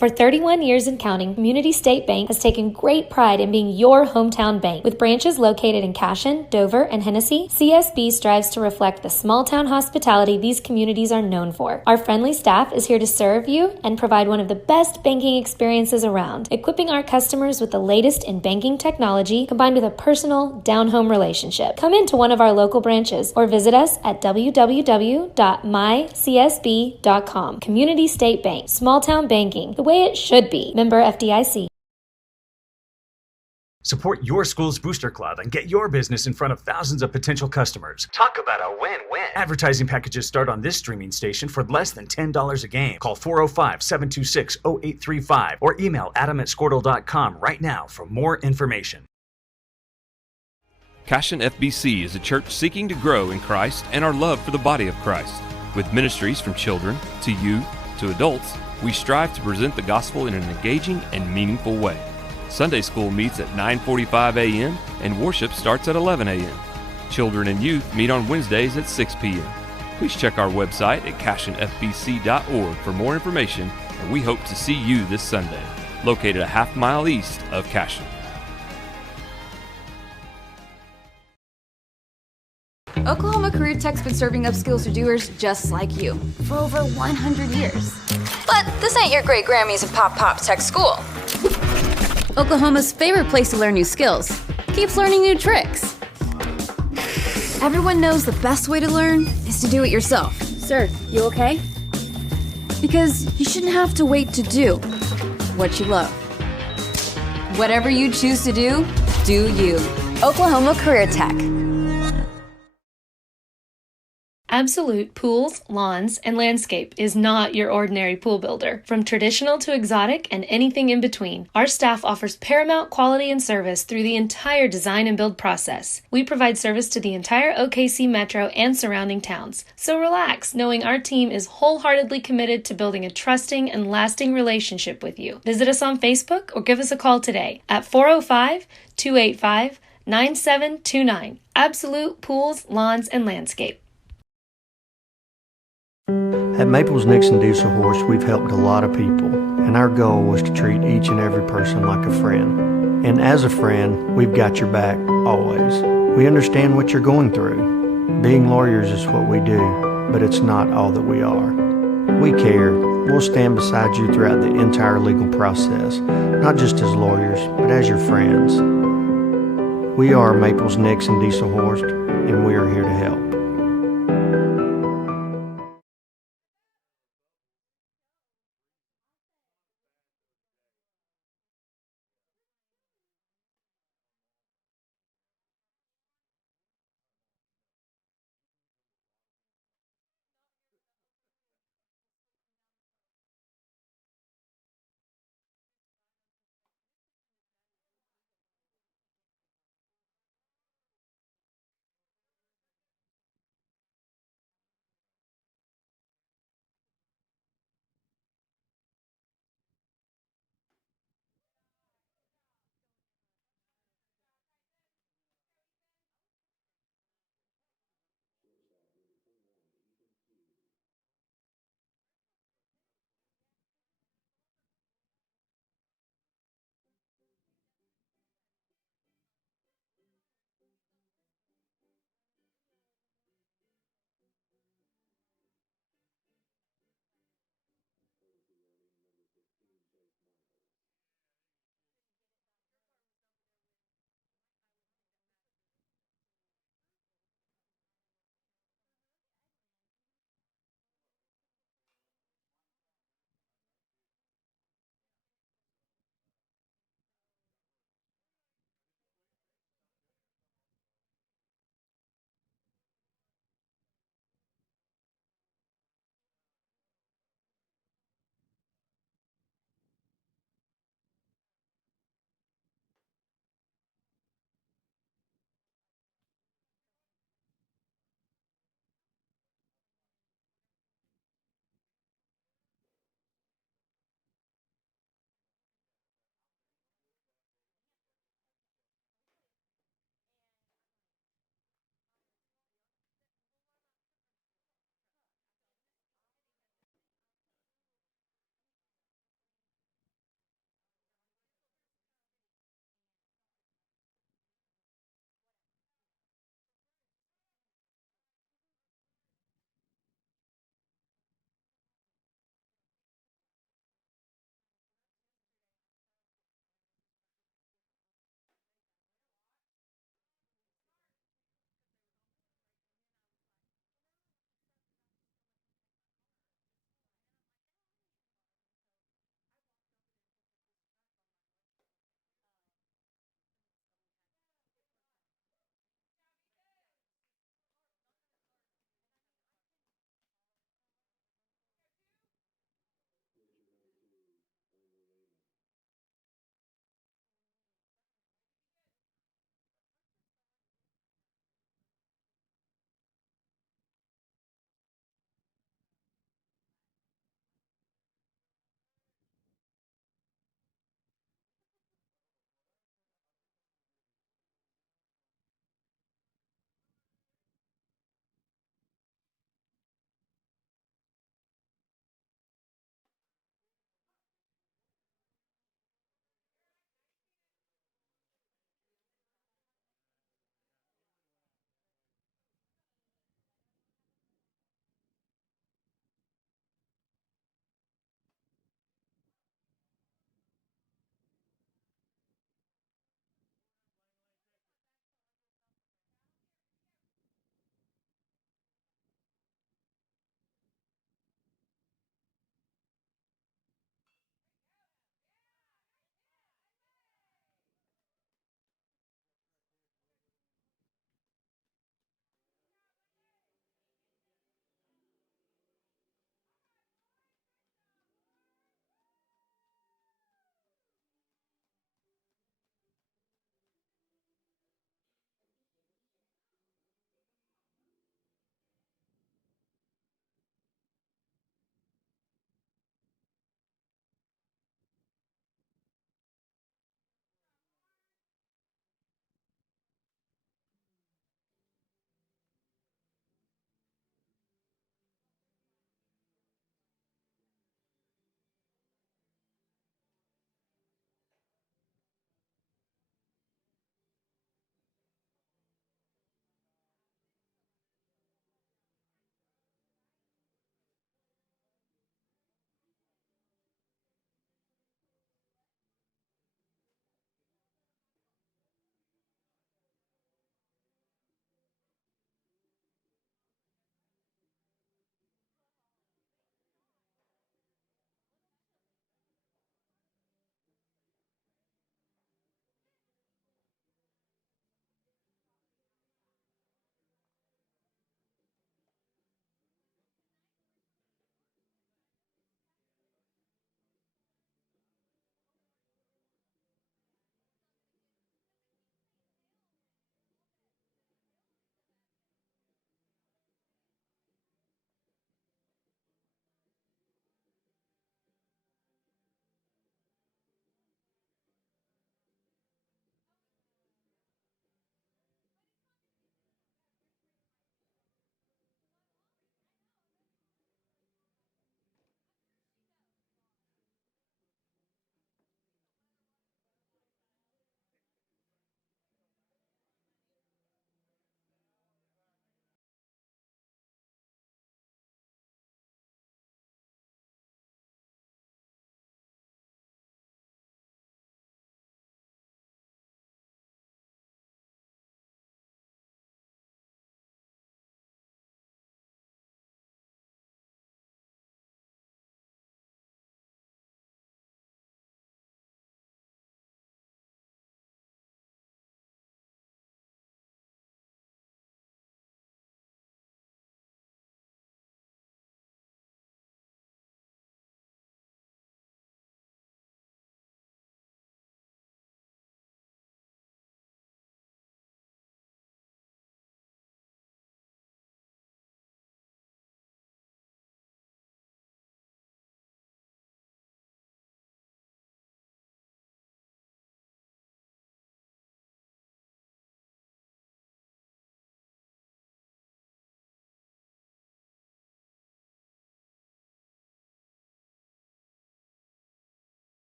For 31 years and counting, Community State Bank has taken great pride in being your hometown bank. With branches located in Cashion, Dover, and Hennessy, CSB strives to reflect the small-town hospitality these communities are known for. Our friendly staff is here to serve you and provide one of the best banking experiences around, equipping our customers with the latest in banking technology combined with a personal, down-home relationship. Come into one of our local branches or visit us at www.mycsb.com. Community State Bank, small-town banking, the way it should be. Member FDIC. Support your school's booster club and get your business in front of thousands of potential customers. Talk about a win-win. Advertising packages start on this streaming station for less than $10 a game. Call 405-726-0835 or email adam@squirtle.com right now for more information. Cashion FBC is a church seeking to grow in Christ and our love for the body of Christ. With ministries from children to youth to adults, we strive to present the gospel in an engaging and meaningful way. Sunday school meets at 9:45 a.m. and worship starts at 11 a.m. Children and youth meet on Wednesdays at 6 p.m. Please check our website at cashionfbc.org for more information, and we hope to see you this Sunday, located a half-mile east of Cashion. Oklahoma Career Tech's been serving up skills to doers just like you for over 100 years. But this ain't your great Grammys and Pop Tech school. Oklahoma's favorite place to learn new skills keeps learning new tricks. Everyone knows the best way to learn is to do it yourself. Sir, you okay? Because you shouldn't have to wait to do what you love. Whatever you choose to do you. Oklahoma Career Tech. Absolute Pools, Lawns, and Landscape is not your ordinary pool builder. From traditional to exotic and anything in between, our staff offers paramount quality and service through the entire design and build process. We provide service to the entire OKC metro and surrounding towns. So relax, knowing our team is wholeheartedly committed to building a trusting and lasting relationship with you. Visit us on Facebook or give us a call today at 405-285-9729. Absolute Pools, Lawns, and Landscape. At Maples Nixon Diesel Horse, we've helped a lot of people, and our goal was to treat each and every person like a friend. And as a friend, we've got your back, always. We understand what you're going through. Being lawyers is what we do, but it's not all that we are. We care. We'll stand beside you throughout the entire legal process, not just as lawyers, but as your friends. We are Maples Nixon Diesel Horse, and we are here to help.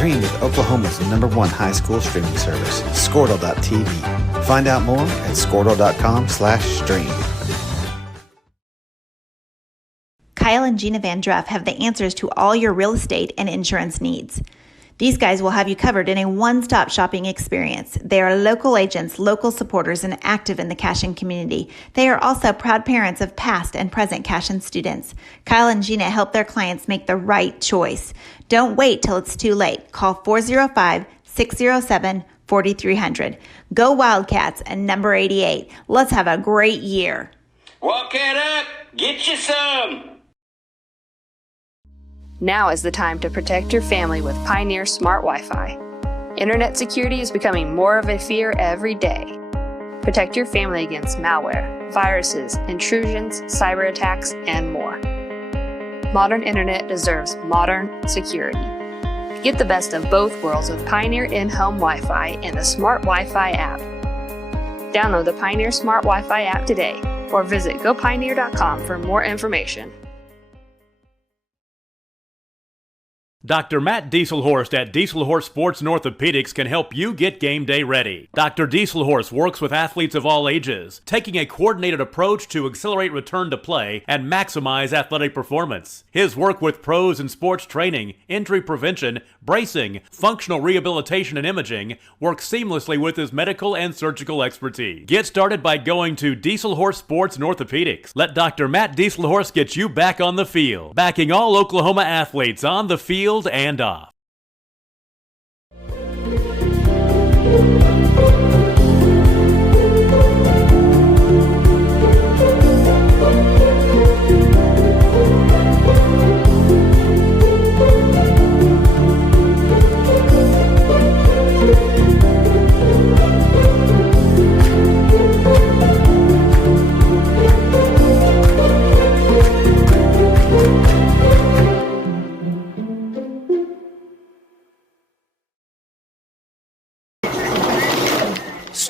Stream with Oklahoma's #1 high school streaming service, Squirtle.tv. Find out more at Squirtle.com/stream. Kyle and Gina Van Druff have the answers to all your real estate and insurance needs. These guys will have you covered in a one-stop shopping experience. They are local agents, local supporters, and active in the Cashion community. They are also proud parents of past and present Cashion students. Kyle and Gina help their clients make the right choice. Don't wait till it's too late. Call 405-607-4300. Go Wildcats and number 88. Let's have a great year. Walk it up. Get you some. Now is the time to protect your family with Pioneer Smart Wi-Fi. Internet security is becoming more of a fear every day. Protect your family against malware, viruses, intrusions, cyber attacks, and more. Modern internet deserves modern security. Get the best of both worlds with Pioneer in-home Wi-Fi and the Smart Wi-Fi app. Download the Pioneer Smart Wi-Fi app today or visit gopioneer.com for more information. Dr. Matt Dieselhorst at Dieselhorst Sports and Orthopedics can help you get game day ready. Dr. Dieselhorst works with athletes of all ages, taking a coordinated approach to accelerate return to play and maximize athletic performance. His work with pros in sports training, injury prevention, bracing, functional rehabilitation, and imaging works seamlessly with his medical and surgical expertise. Get started by going to Dieselhorst Sports and Orthopedics. Let Dr. Matt Dieselhorst get you back on the field, backing all Oklahoma athletes on the field and off.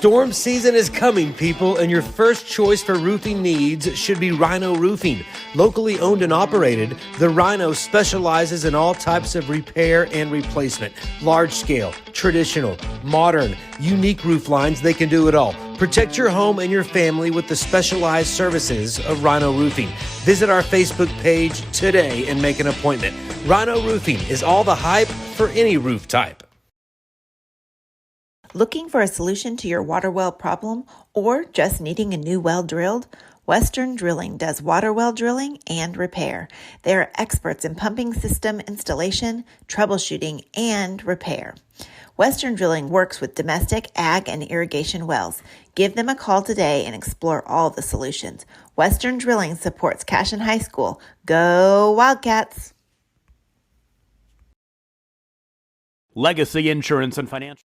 Storm season is coming, people, and your first choice for roofing needs should be Rhino Roofing. Locally owned and operated, the Rhino specializes in all types of repair and replacement. Large scale, traditional, modern, unique roof lines, they can do it all. Protect your home and your family with the specialized services of Rhino Roofing. Visit our Facebook page today and make an appointment. Rhino Roofing is all the hype for any roof type. Looking for a solution to your water well problem or just needing a new well drilled? Western Drilling does water well drilling and repair. They are experts in pumping system installation, troubleshooting, and repair. Western Drilling works with domestic, ag, and irrigation wells. Give them a call today and explore all the solutions. Western Drilling supports Cashion High School. Go Wildcats! Legacy Insurance and Financial.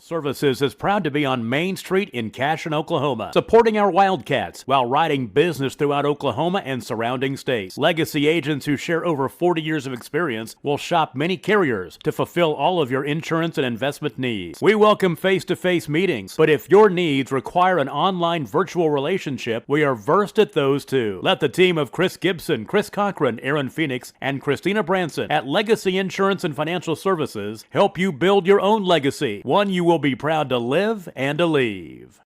Services is proud to be on Main Street in Cashion, Oklahoma, supporting our Wildcats while writing business throughout Oklahoma and surrounding states. Legacy agents who share over 40 years of experience will shop many carriers to fulfill all of your insurance and investment needs. We welcome face-to-face meetings, but if your needs require an online virtual relationship, we are versed at those too. Let the team of Chris Gibson, Chris Cochran, Aaron Phoenix, and Christina Branson at Legacy Insurance and Financial Services help you build your own legacy, one you will be proud to live and to leave.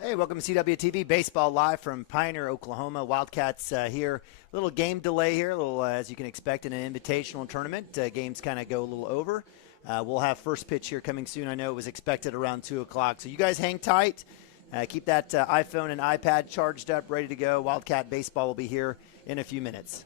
Hey, welcome to CWTV Baseball Live from Pioneer, Oklahoma. Wildcats here. A little game delay here, a little as you can expect in an invitational tournament. Games kind of go a little over. We'll have first pitch here coming soon. I know it was expected around 2 o'clock. So you guys hang tight. Keep that iPhone and iPad charged up, ready to go. Wildcat Baseball will be here in a few minutes.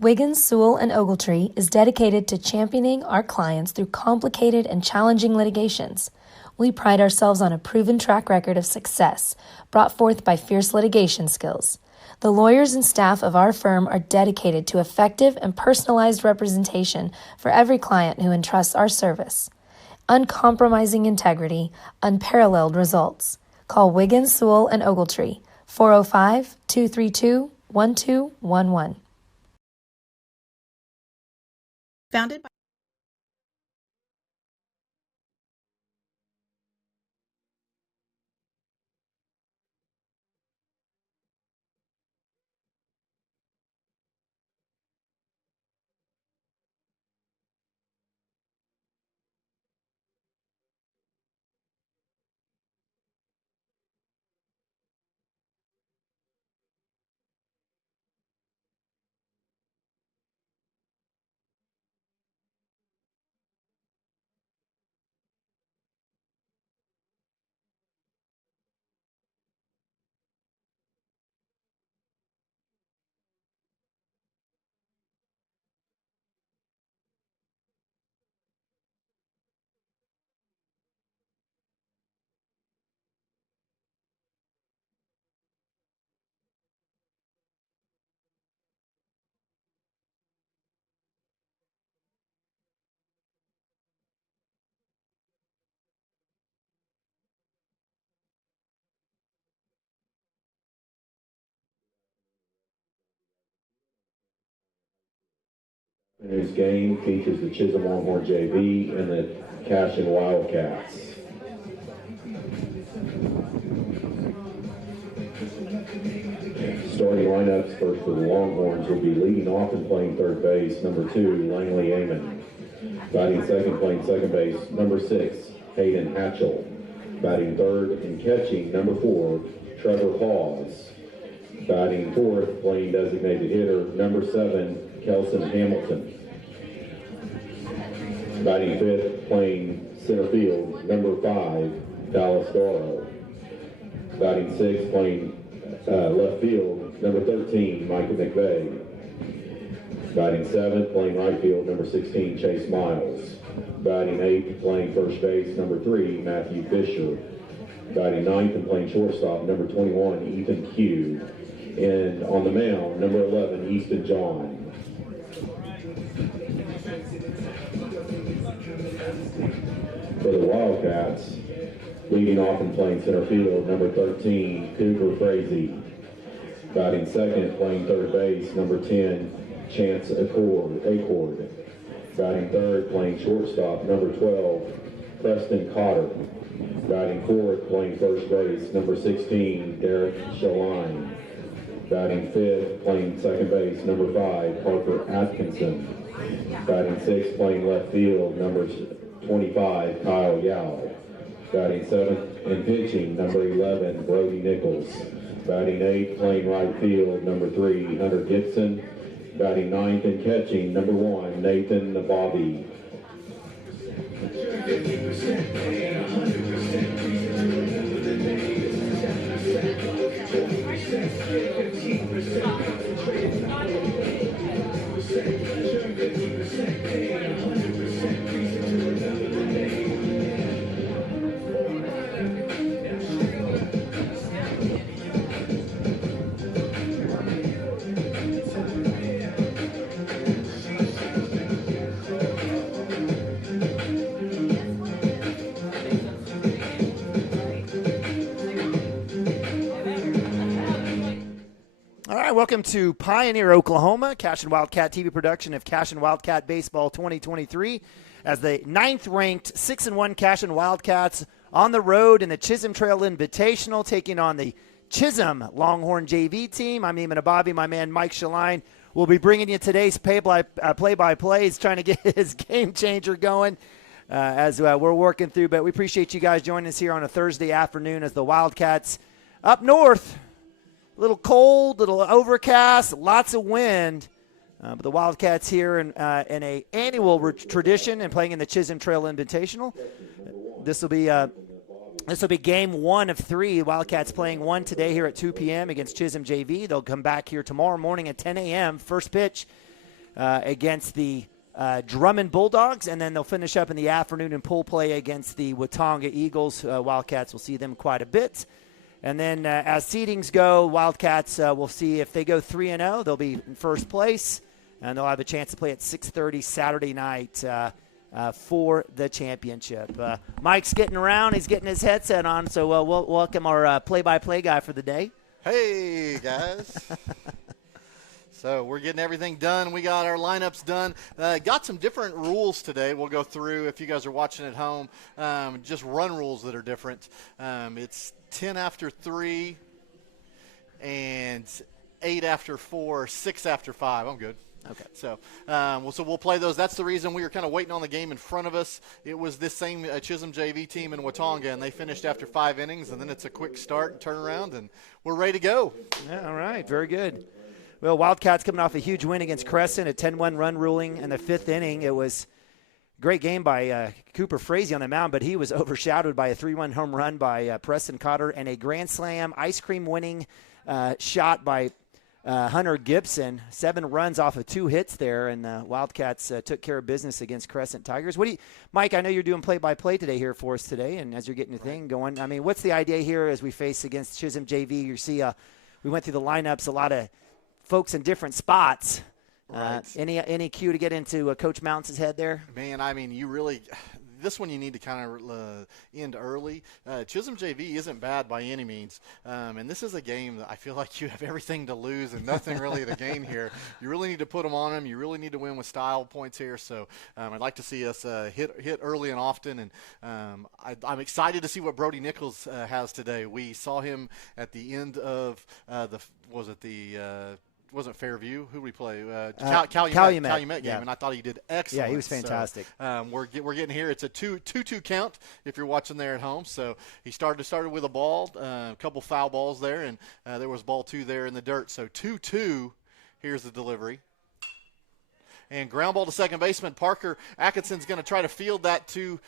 Wiggins, Sewell, and Ogletree is dedicated to championing our clients through complicated and challenging litigations. We pride ourselves on a proven track record of success brought forth by fierce litigation skills. The lawyers and staff of our firm are dedicated to effective and personalized representation for every client who entrusts our service. Uncompromising integrity, unparalleled results. Call Wiggins, Sewell, and Ogletree, 405-232-1211. Founded by Today's game features the Chisholm Longhorn JV and the Cashion Wildcats. Starting lineups first for the Longhorns will be leading off and playing third base, number 2, Langley Amon. Batting second, playing second base, number 6, Hayden Hatchell. Batting third and catching, number 4, Trevor Hawes. Batting fourth, playing designated hitter, number 7, Kelson Hamilton. Batting fifth, playing center field, number 5, Dallas Darrow. Batting sixth, playing left field, number 13, Micah McVeigh. Batting seventh, playing right field, number 16, Chase Miles. Batting eighth, playing first base, number 3, Matthew Fisher. Batting ninth and playing shortstop, number 21, Ethan Q. And on the mound, number 11, Easton John. For the Wildcats, leading off and playing center field, number 13, Cooper Frazee. Batting second, playing third base, number 10, Chance Accord. Batting third, playing shortstop, number 12, Preston Cotter. Batting fourth, playing first base, number 16, Derek Shaline. Batting fifth, playing second base, number 5, Parker Atkinson. Batting sixth, playing left field, number 25, Kyle Yao. Batting seventh and pitching, number 11, Brody Nichols. Batting eighth, playing right field, number 3, Hunter Gibson. Batting ninth and catching, number 1, Nathan Bobby. Welcome to Pioneer, Oklahoma, Cashion Wildcat TV production of Cashion Wildcat Baseball 2023 as the 9th-ranked 6-1 Cashion Wildcats on the road in the Chisholm Trail Invitational, taking on the Chisholm Longhorn JV team. I'm Eamon Ababi. My man Mike Shaline will be bringing you today's play-by-play. He's trying to get his game changer going as we're working through, but we appreciate you guys joining us here on a Thursday afternoon as the Wildcats up north. A little cold, a little overcast, lots of wind. But the Wildcats here in a annual tradition and playing in the Chisholm Trail Invitational. This will be game 1 of 3. Wildcats playing 1 today here at 2 p.m. against Chisholm JV. They'll come back here tomorrow morning at 10 a.m. First pitch against the Drummond Bulldogs, and then they'll finish up in the afternoon in pool play against the Watonga Eagles. Wildcats will see them quite a bit. And then as seedings go, Wildcats will see if they go 3-0, they'll be in first place, and they'll have a chance to play at 6:30 Saturday night for the championship. Mike's getting around. He's getting his headset on, so we'll welcome our play-by-play guy for the day. Hey, guys. So we're getting everything done. We got our lineups done. Got some different rules today we'll go through if you guys are watching at home. Just run rules that are different. It's 10 after 3 and 8 after 4, 6 after 5. I'm good. Okay. So we'll play those. That's the reason we were kind of waiting on the game in front of us. It was this same Chisholm JV team in Watonga, and they finished after 5 innings, and then it's a quick start and turnaround, and we're ready to go. Yeah, all right. Very good. Well, Wildcats coming off a huge win against Crescent, a 10-1 run ruling in the 5th inning. It was a great game by Cooper Frazee on the mound, but he was overshadowed by a 3-1 home run by Preston Cotter and a grand slam ice cream winning shot by Hunter Gibson. 7 runs off of 2 hits there, and Wildcats took care of business against Crescent Tigers. Mike, I know you're doing play-by-play today here for us today, and as you're getting your thing going, I mean, what's the idea here as we face against Chisholm JV? You see, we went through the lineups, a lot of folks in different spots. Right. Any cue to get into Coach Mounts' head there? Man, I mean, this one you need to kind of end early. Chisholm JV isn't bad by any means, and this is a game that I feel like you have everything to lose and nothing really to gain here. You really need to put them on them. You really need to win with style points here. So I'd like to see us hit early and often, and I'm excited to see what Brody Nichols has today. We saw him at the end of wasn't Fairview. Who did we play? Calumet game, and I thought he did excellent. Yeah, he was fantastic. So, we're getting here. It's a 2-2 count if you're watching there at home. So he started with a ball, a couple foul balls there, and there was ball 2 there in the dirt. So 2-2. Here's the delivery. And ground ball to second baseman. Parker Atkinson's going to try to field that to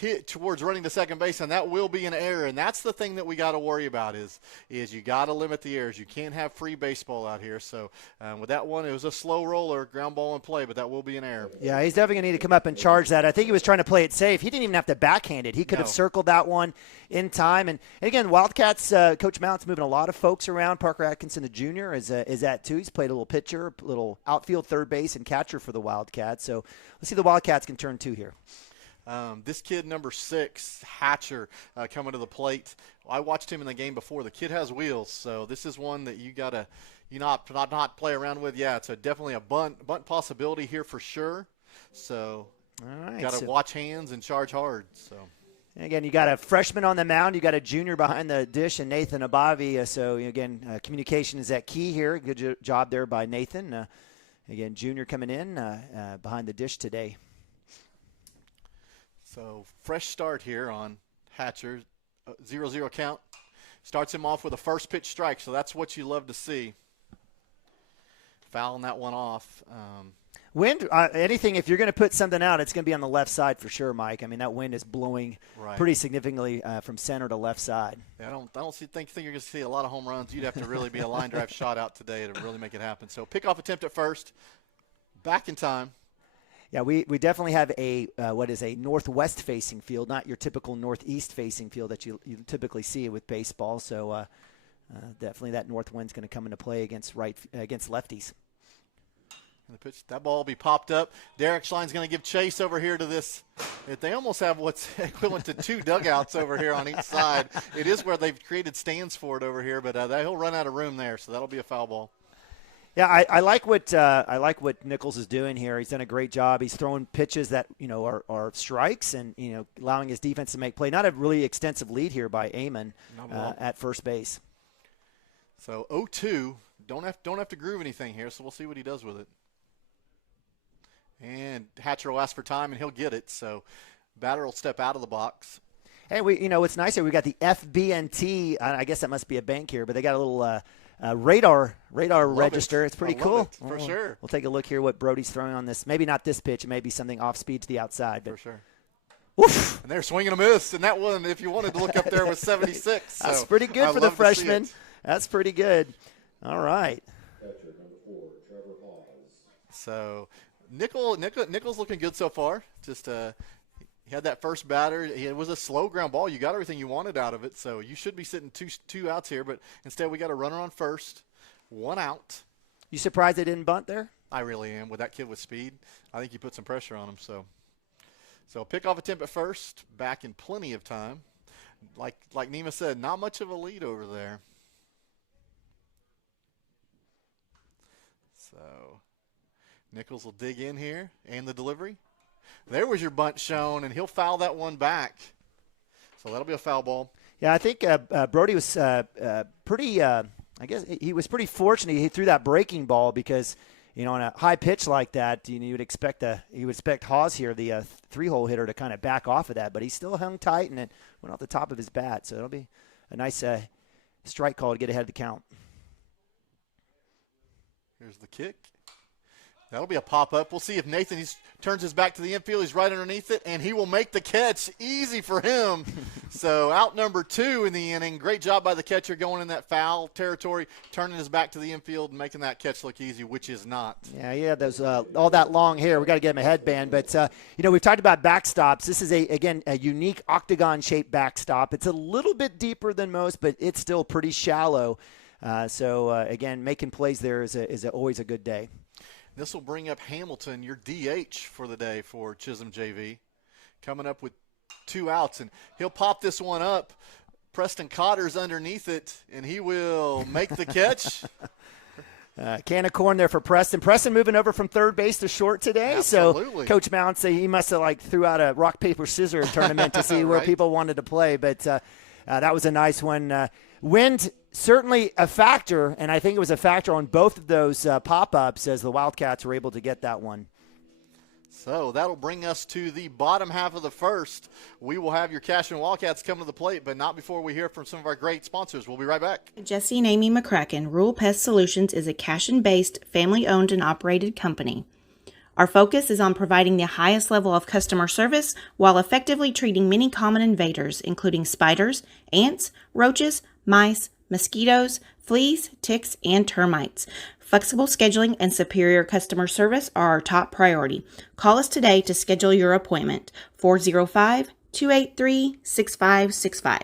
hit towards running to second base, and that will be an error. And that's the thing that we got to worry about is you got to limit the errors. You can't have free baseball out here. So with that one, it was a slow roller, ground ball in play, but that will be an error. Yeah, he's definitely going to need to come up and charge that. I think he was trying to play it safe. He didn't even have to backhand it. He could have circled that one in time. And again, Wildcats, Coach Mount's moving a lot of folks around. Parker Atkinson, the junior, is at 2. He's played a little pitcher, a little outfield, third base, and catcher for the Wildcats. So let's see if the Wildcats can turn 2 here. This kid, number 6, Hatcher, coming to the plate. I watched him in the game before. The kid has wheels, so this is one that you got to not play around with. Yeah, it's definitely a bunt possibility here for sure. So got to watch hands and charge hard. So. And again, you got a freshman on the mound. You got a junior behind the dish, and Nathan Abavi. So again, communication is that key here. Good job there by Nathan. Again, junior coming in behind the dish today. So fresh start here on Hatcher, 0-0 count. Starts him off with a first pitch strike, so that's what you love to see. Fouling that one off. Wind, anything, if you're going to put something out, it's going to be on the left side for sure, Mike. I mean, that wind is blowing pretty significantly from center to left side. Yeah, I don't think you're going to see a lot of home runs. You'd have to really be a line drive shot out today to really make it happen. So pickoff attempt at first. Back in time. Yeah, we definitely have a northwest-facing field, not your typical northeast-facing field that you typically see with baseball. So definitely that north wind's going to come into play against lefties. And the pitch, that ball will be popped up. Derek Schline's going to give chase over here to this. They almost have what's equivalent to 2 dugouts over here on each side. It is where they've created stands for it over here, but he'll run out of room there, so that'll be a foul ball. Yeah, I like what Nichols is doing here. He's done a great job. He's throwing pitches that are strikes and allowing his defense to make play. Not a really extensive lead here by Amon at first base. So 0-2, don't have to groove anything here. So we'll see what he does with it. And Hatcher will ask for time and he'll get it. So batter will step out of the box. Hey, what's nice here? We got the FBNT. I guess that must be a bank here, but they got a little. Radar register. It's pretty cool. For sure. We'll take a look here what Brody's throwing on this. Maybe not this pitch. It may be something off speed to the outside. But for sure. Oof. And they're swinging a miss. And that one, if you wanted to look up there, was 76. So that's pretty good for the freshman. That's pretty good. All right. So Nickel's looking good so far. Just he had that first batter. It was a slow ground ball. You got everything you wanted out of it, so you should be sitting two outs here. But instead, we got a runner on first, 1 out. You surprised they didn't bunt there? I really am. With that kid with speed, I think you put some pressure on him. So pick-off attempt at first, back in plenty of time. Like Nima said, not much of a lead over there. So Nichols will dig in here, and the delivery. There was your bunt shown, and he'll foul that one back. So that'll be a foul ball. Yeah, I think Brody was pretty. I guess he was pretty fortunate. He threw that breaking ball because, on a high pitch like that, you would expect Hawes here, the 3-hole hitter, to kind of back off of that. But he still hung tight, and it went off the top of his bat. So it'll be a nice strike call to get ahead of the count. Here's the kick. That'll be a pop-up. We'll see if Nathan turns his back to the infield. He's right underneath it, and he will make the catch. Easy for him. So out number 2 in the inning. Great job by the catcher going in that foul territory, turning his back to the infield and making that catch look easy, which is not. Yeah, those all that long hair. We got to get him a headband. But, we've talked about backstops. This is, a unique octagon-shaped backstop. It's a little bit deeper than most, but it's still pretty shallow. Again, making plays there is always a good day. This will bring up Hamilton, your DH for the day for Chisholm JV, coming up with 2 outs, and he'll pop this one up. Preston Cotter's underneath it, and he will make the catch. Can of corn there for Preston. Preston moving over from third base to short today. Absolutely. So Coach Mounts, he must have threw out a rock, paper, scissors tournament to see where people wanted to play. But that was a nice one. Wind certainly a factor, and I think it was a factor on both of those pop-ups as the Wildcats were able to get that one. So that'll bring us to the bottom half of the first. We will have your Cashion Wildcats come to the plate, but not before we hear from some of our great sponsors. We'll be right back. Jesse and Amy McCracken, Rural Pest Solutions is a Cashion-based, family-owned and operated company. Our focus is on providing the highest level of customer service while effectively treating many common invaders, including spiders, ants, roaches, mice, mosquitoes, fleas, ticks, and termites. Flexible scheduling and superior customer service are our top priority. Call us today to schedule your appointment. 405-283-6565.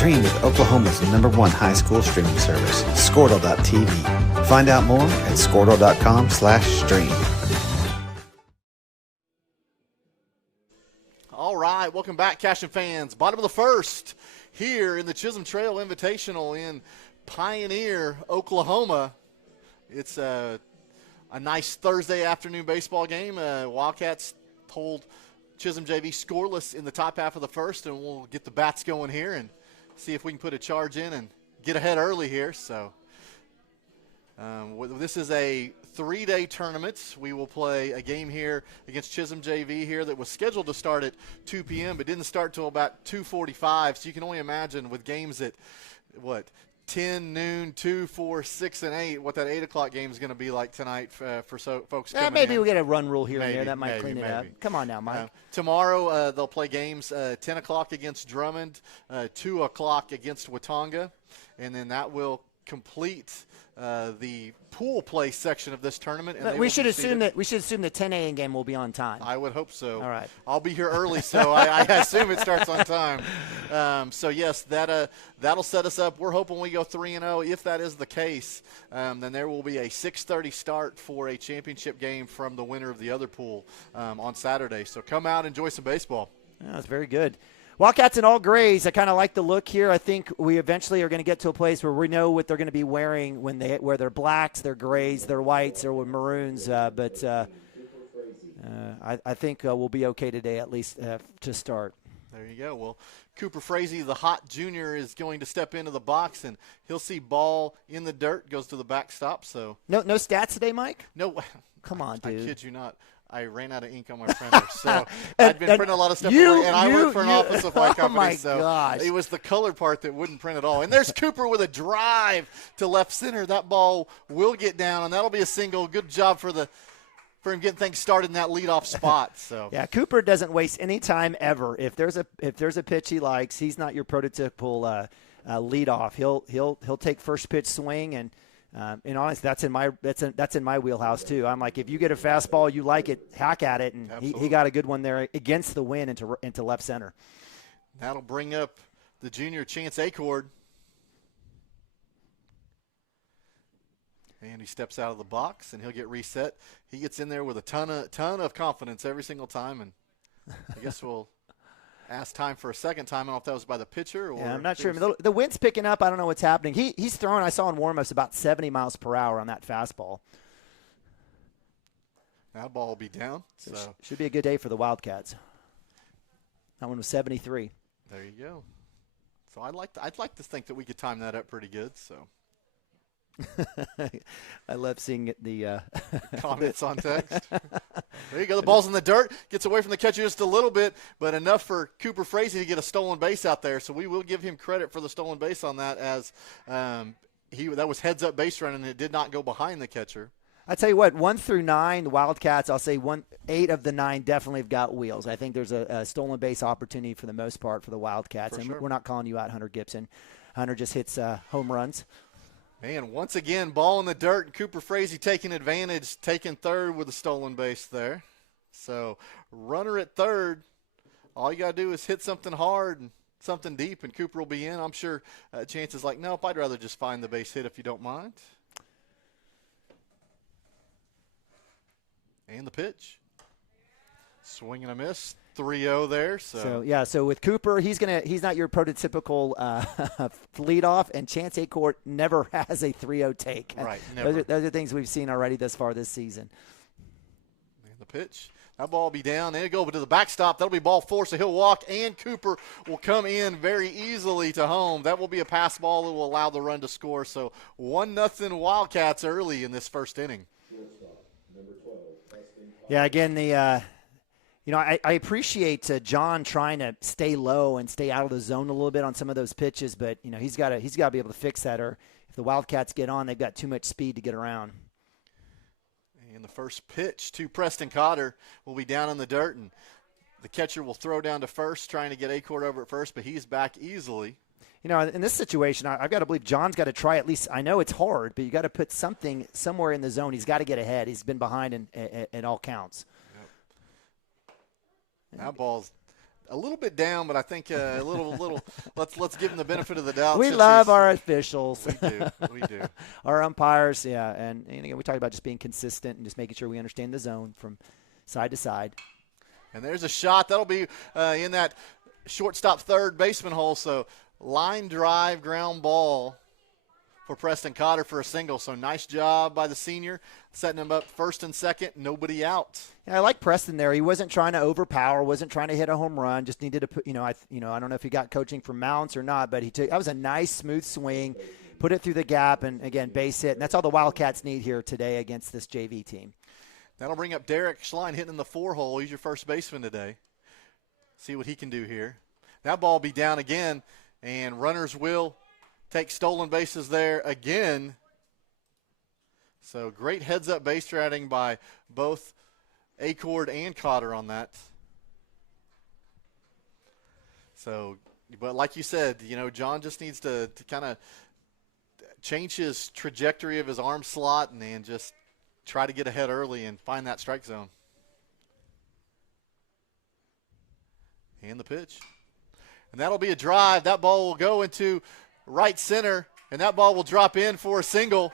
Stream with Oklahoma's #1 high school streaming service, Squirtle.tv. Find out more at Squirtle.com/stream. All right, welcome back, Cashion fans. Bottom of the first here in the Chisholm Trail Invitational in Pioneer, Oklahoma. It's a nice Thursday afternoon baseball game. Wildcats hold Chisholm JV scoreless in the top half of the first, and we'll get the bats going here and see if we can put a charge in and get ahead early here. So this is a 3-day tournament. We will play a game here against Chisholm JV here that was scheduled to start at 2 p.m. but didn't start till about 2:45. So you can only imagine with games at 10, noon, 2, 4, 6, and 8, what that 8 o'clock game is going to be like tonight for folks coming maybe in. We'll get a run rule here and there. That might clean it up. Come on now, Mike. Tomorrow they'll play games 10 o'clock against Drummond, 2 o'clock against Watonga, and then that will complete the pool play section of this tournament. And we should assume the 10 a.m. game will be on time. I would hope so. All right. I'll be here early, so I assume it starts on time. So yes, that'll set us up. We're hoping we go 3-0. If that is the case, then there will be a 6:30 start for a championship game from the winner of the other pool on Saturday. So come out, enjoy some baseball. Yeah, that's very good. Wildcats in all grays. I kind of like the look here. I think we eventually are going to get to a place where we know what they're going to be wearing when they wear their blacks, their grays, their whites, or maroons. But I think we'll be okay today, at least to start. There you go. Well, Cooper Frazee, the hot junior, is going to step into the box, and he'll see ball in the dirt, goes to the backstop. So no stats today, Mike? No. Come on, dude. I kid you not. I ran out of ink on my printer. So I'd been printing a lot of stuff away, and I work for an office supply company. Oh, my so gosh. it was the colored part that wouldn't print at all. And there's Cooper with a drive to left center. That ball will get down, and that'll be a single. Good job for him getting things started in that leadoff spot. So yeah, Cooper doesn't waste any time ever. If there's a pitch he likes, he's not your prototypical leadoff. He'll take first pitch swing and honestly, that's in my wheelhouse too. I'm like, if you get a fastball, you like it, hack at it, and he got a good one there against the wind into left center. That'll bring up the junior Chance Acord. And he steps out of the box, and he'll get reset. He gets in there with a ton of confidence every single time, and I guess we'll ask time for a second time. I don't know if that was by the pitcher or. Yeah, I'm not sure. The wind's picking up. I don't know what's happening. He's throwing. I saw in warm-ups about 70 miles per hour on that fastball. That ball will be down. So should be a good day for the Wildcats. That one was 73. There you go. So I'd like to think that we could time that up pretty good. So. I love seeing the comments on text. There you go. The ball's in the dirt. Gets away from the catcher just a little bit, but enough for Cooper Frazee to get a stolen base out there. So we will give him credit for the stolen base on that, as that was heads-up base running, and it did not go behind the catcher. I tell you what, 1 through 9, the Wildcats, I'll say 8 of the 9 definitely have got wheels. I think there's a stolen base opportunity for the most part for the Wildcats, and we're not calling you out, Hunter Gibson. Hunter just hits home runs. Man, once again, ball in the dirt, and Cooper Frazee taking advantage, taking third with a stolen base there. So runner at third, all you got to do is hit something hard and something deep, and Cooper will be in. I'm sure Chance is like, nope, I'd rather just find the base hit if you don't mind. And the pitch. Swing and a miss. 3-0 there. So with Cooper, he's not your prototypical leadoff, and Chance Acord never has a 3-0 take. Right, never. Those are things we've seen already thus far this season. And the pitch. That ball will be down. There you go, but to the backstop. That'll be ball 4, so he'll walk, and Cooper will come in very easily to home. That will be a pass ball that will allow the run to score. So 1-0 Wildcats early in this first inning. Yeah, again, I appreciate John trying to stay low and stay out of the zone a little bit on some of those pitches, but he's got to be able to fix that, or if the Wildcats get on, they've got too much speed to get around. And the first pitch to Preston Cotter will be down in the dirt, and the catcher will throw down to first, trying to get Acord over at first, but he's back easily. In this situation, I've got to believe John's got to try at least. I know it's hard, but you got to put something somewhere in the zone. He's got to get ahead. He's been behind in all counts. Yep. That ball's a little bit down, but I think a little. Let's give him the benefit of the doubt. We love our officials. We do. Our umpires, yeah, and again, we talked about just being consistent and just making sure we understand the zone from side to side. And there's a shot that'll be in that shortstop third baseman hole. So line drive ground ball for Preston Cotter for a single. So nice job by the senior, setting him up first and second, nobody out. Yeah, I like Preston there. He wasn't trying to overpower, wasn't trying to hit a home run, just needed to put, I don't know if he got coaching from Mounts or not, but that was a nice smooth swing, put it through the gap, and again, base hit. And that's all the Wildcats need here today against this JV team. That'll bring up Derek Schlein hitting in the 4 hole. He's your first baseman today. See what he can do here. That ball will be down again, and runners will take stolen bases there again. So great heads-up base routing by both Acord and Cotter on that. So, but like you said, John just needs to kind of change his trajectory of his arm slot and just try to get ahead early and find that strike zone. And the pitch. And that'll be a drive. That ball will go into right center, and that ball will drop in for a single.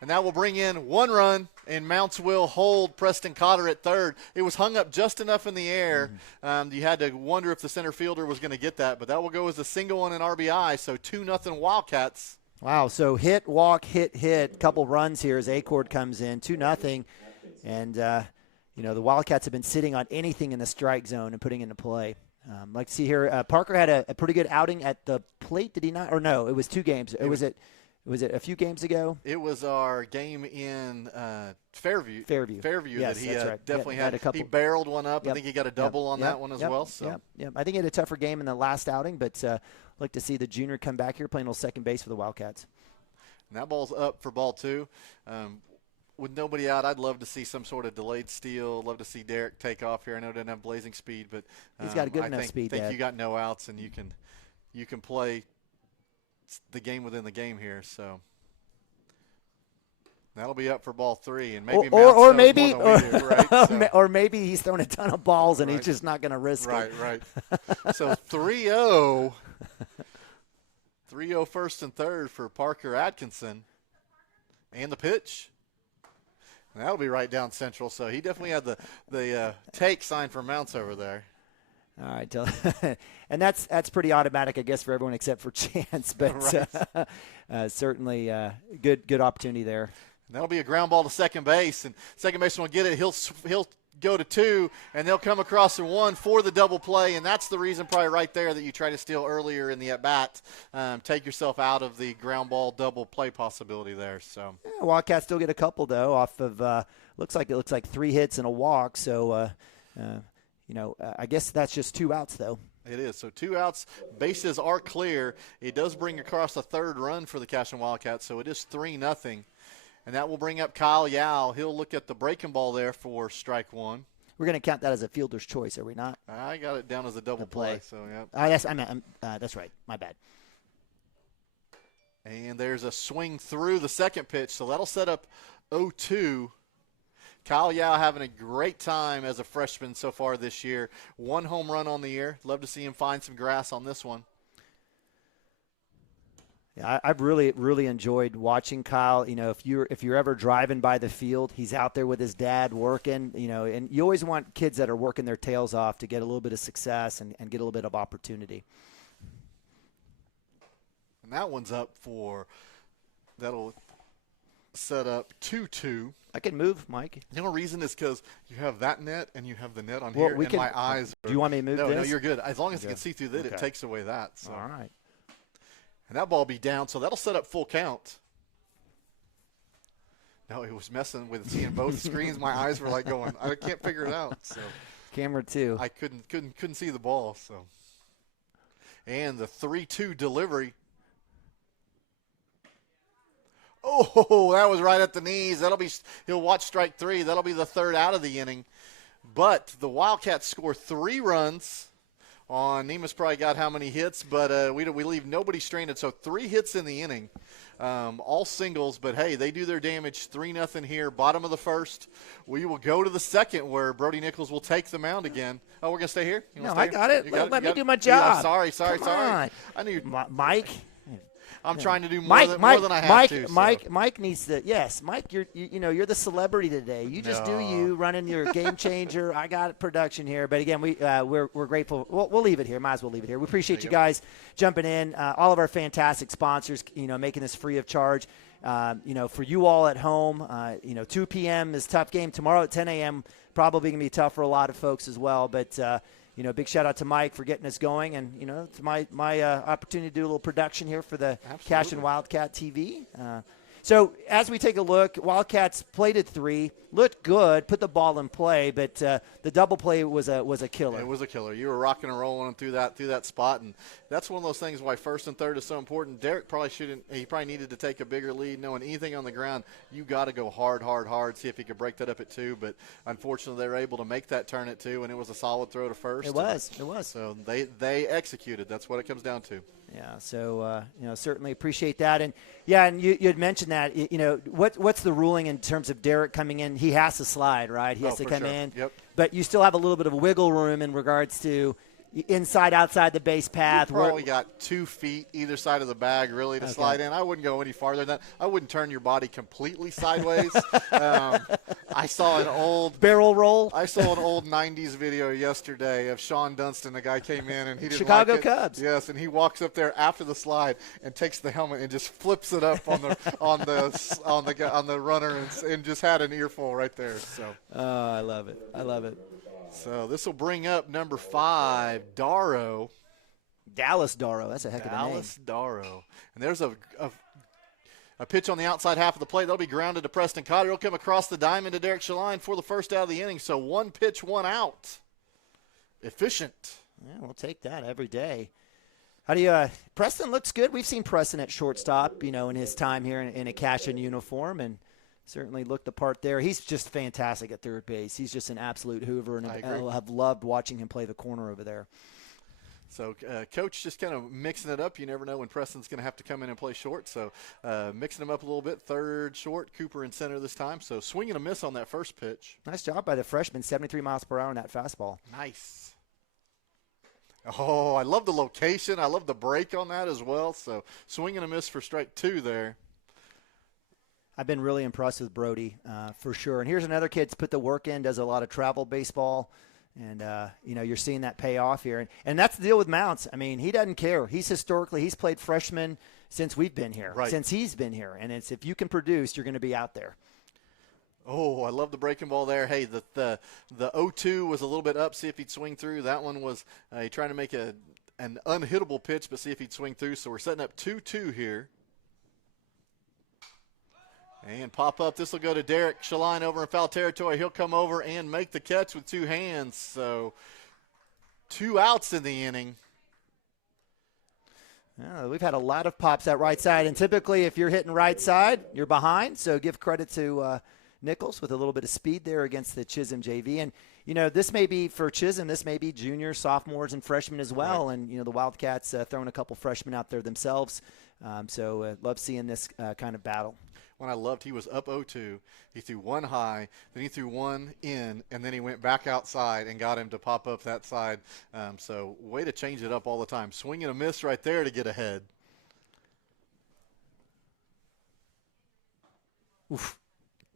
And that will bring in 1 run, and Mounts will hold Preston Cotter at third. It was hung up just enough in the air. You had to wonder if the center fielder was going to get that, but that will go as a single on an RBI, so 2-0 Wildcats. Wow, so hit, walk, hit, couple runs here as Acord comes in, 2-0. And, the Wildcats have been sitting on anything in the strike zone and putting into play. Like to see here, Parker had a pretty good outing at the plate, did he not? Or no, it was 2 games. It was Was it a few games ago? It was our game in Fairview. Yes, that he that's right. definitely had had. a couple. He barreled one up. Yep. I think he got a double on that one as well. So. Yep. I think he had a tougher game in the last outing, but like to see the junior come back here playing a little second base for the Wildcats. And that ball's up for ball 2. With nobody out, I'd love to see some sort of delayed steal. Love to see Derek take off here. I know he doesn't have blazing speed, but he's got a good enough speed. I think you got no outs, and you can play the game within the game here. So that'll be up for ball 3, and maybe or maybe he's throwing a ton of balls and he's just not going to risk it. Right. So 3-0. 3-0 first and third for Parker Atkinson. And the pitch. And that'll be right down central. So he definitely had the take sign for Mounts over there. All right. And that's pretty automatic, I guess, for everyone except for Chance. But certainly good opportunity there. And that'll be a ground ball to second base. And second baseman will get it. He'll go to 2, and they'll come across to 1 for the double play, and that's the reason probably right there that you try to steal earlier in the at-bat. Take yourself out of the ground ball double play possibility there. So Wildcats still get a couple, though, off of looks like 3 hits and a walk. So, I guess that's just 2 outs, though. It is. So 2 outs, bases are clear. It does bring across a third run for the Cashion Wildcats, so it is 3-0. And that will bring up Kyle Yao. He'll look at the breaking ball there for strike 1. We're going to count that as a fielder's choice, are we not? I got it down as a double play. So, yeah. Yes, that's right. My bad. And there's a swing through the second pitch, so that'll set up 0-2. Kyle Yao having a great time as a freshman so far this year. 1 home run on the year. Love to see him find some grass on this one. Yeah, I've really enjoyed watching Kyle. If you're ever driving by the field, he's out there with his dad working. And you always want kids that are working their tails off to get a little bit of success and get a little bit of opportunity. And that one's up that'll set up 2-2. I can move, Mike. The only reason is because you have that net and you have the net on here, and my eyes. Do you want me to move this? No, you're good. As long as you can see through that, it takes away that. So. All right. And that ball will be down, so that'll set up full count. No, it was messing with seeing both screens. My eyes were like going, I can't figure it out. So camera 2. I couldn't see the ball. So, and the 3-2 delivery. Oh, that was right at the knees. He'll watch strike 3. That'll be the third out of the inning. But the Wildcats score 3 runs. Neema's probably got how many hits, but we leave nobody stranded. So 3 hits in the inning, all singles. But, hey, they do their damage, 3-0 here, bottom of the first. We will go to the second where Brody Nichols will take the mound again. Oh, we're going to stay here? I got it. Let me do my job. Yeah, sorry. On. I knew Mike. I'm trying to do more than I have to. Mike needs to. Yes, Mike, you're the celebrity today. You just do you, running your game changer. I got production here, but again, we're grateful. We'll leave it here. Might as well leave it here. We appreciate you guys jumping in. All of our fantastic sponsors, making this free of charge. For you all at home, 2 p.m. is a tough game. Tomorrow at 10 a.m. probably going to be tough for a lot of folks as well, but. Big shout out to Mike for getting us going, and it's my opportunity to do a little production here for the Cashion Wildcat TV. So as we take a look, Wildcats played at 3, looked good, put the ball in play, but the double play was a killer. It was a killer. You were rocking and rolling through that spot, and that's one of those things why first and third is so important. Derek probably needed to take a bigger lead, knowing anything on the ground, you got to go hard, see if he could break that up at 2, but unfortunately they were able to make that turn at 2, and it was a solid throw to first. It was. So they executed. That's what it comes down to. Yeah, so certainly appreciate that, and you had mentioned that. What's the ruling in terms of Derek coming in? He has to slide, right? He has to come in. Yep. But you still have a little bit of wiggle room in regards to inside, outside the base path. You probably got 2 feet either side of the bag really to slide in. I wouldn't go any farther than that. I wouldn't turn your body completely sideways. I saw an old barrel roll. I saw an old 90s video yesterday of Sean Dunston. The guy came in and he didn't Chicago like it. Cubs. Yes, and he walks up there after the slide and takes the helmet and just flips it up on the runner and just had an earful right there. So. I love it. So this will bring up number 5, Dallas Darrow. That's a heck of a name. Dallas Darrow. And there's A pitch on the outside half of the plate. That'll be grounded to Preston Cotter. He'll come across the diamond to Derek Shaline for the first out of the inning. So 1 pitch, 1 out. Efficient. Yeah, we'll take that every day. How do you Preston looks good. We've seen Preston at shortstop, in his time here in a Cashion uniform, and certainly looked the part there. He's just fantastic at third base. He's just an absolute hoover, and I have loved watching him play the corner over there. So Coach just kind of mixing it up. You never know when Preston's going to have to come in and play short. So mixing them up a little bit. Third short, Cooper in center this time. So swing and a miss on that first pitch. Nice job by the freshman, 73 miles per hour on that fastball. Nice. Oh, I love the location. I love the break on that as well. So swing and a miss for strike 2 there. I've been really impressed with Brody for sure. And here's another kid that's put the work in, does a lot of travel baseball. And, you're seeing that pay off here. And that's the deal with Mounts. I mean, he doesn't care. He's played freshman since we've been here, since he's been here. And it's if you can produce, you're going to be out there. Oh, I love the breaking ball there. Hey, the 0-2 was a little bit up. See if he'd swing through. That one was he trying to make an unhittable pitch, but see if he'd swing through. So we're setting up 2-2 here. And pop up. This will go to Derek Shaline over in foul territory. He'll come over and make the catch with 2 hands. So 2 outs in the inning. We've had a lot of pops at right side, and typically if you're hitting right side, you're behind. So give credit to Nichols with a little bit of speed there against the Chisholm JV. And, this may be for Chisholm, this may be juniors, sophomores, and freshmen as well. Right. And, the Wildcats throwing a couple freshmen out there themselves. So love seeing this kind of battle. When I loved, he was up 0-2. He threw 1 high, then he threw 1 in, and then he went back outside and got him to pop up that side. So way to change it up all the time. Swing and a miss right there to get ahead. Oof.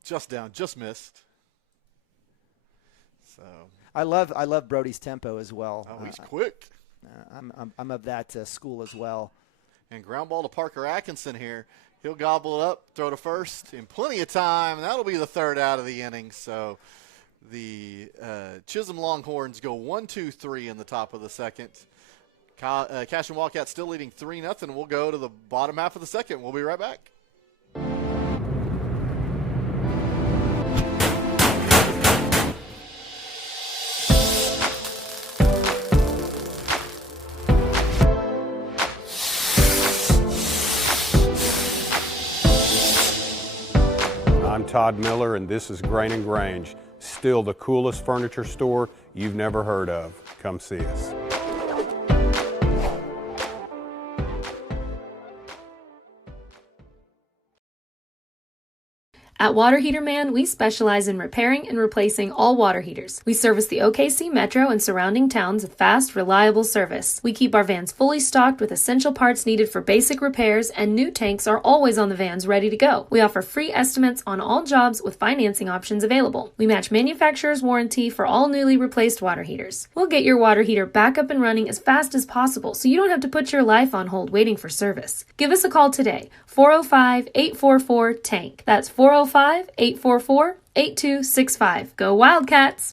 Just down, just missed. So I love Brody's tempo as well. Oh, he's quick. I'm of that school as well. And ground ball to Parker Atkinson here. He'll gobble it up, throw to first in plenty of time, and that'll be the 3rd out of the inning. So the Chisholm Longhorns go 1-2-3 in the top of the second. Cashion Wildcats still leading 3-0. We'll go to the bottom half of the second. We'll be right back. I'm Todd Miller, and this is Grain & Grange, still the coolest furniture store you've never heard of. Come see us. At Water Heater Man, we specialize in repairing and replacing all water heaters. We service the OKC Metro and surrounding towns with fast, reliable service. We keep our vans fully stocked with essential parts needed for basic repairs, and new tanks are always on the vans ready to go. We offer free estimates on all jobs with financing options available. We match manufacturer's warranty for all newly replaced water heaters. We'll get your water heater back up and running as fast as possible so you don't have to put your life on hold waiting for service. Give us a call today, 405-844-TANK. That's 405-844-8265. Go Wildcats!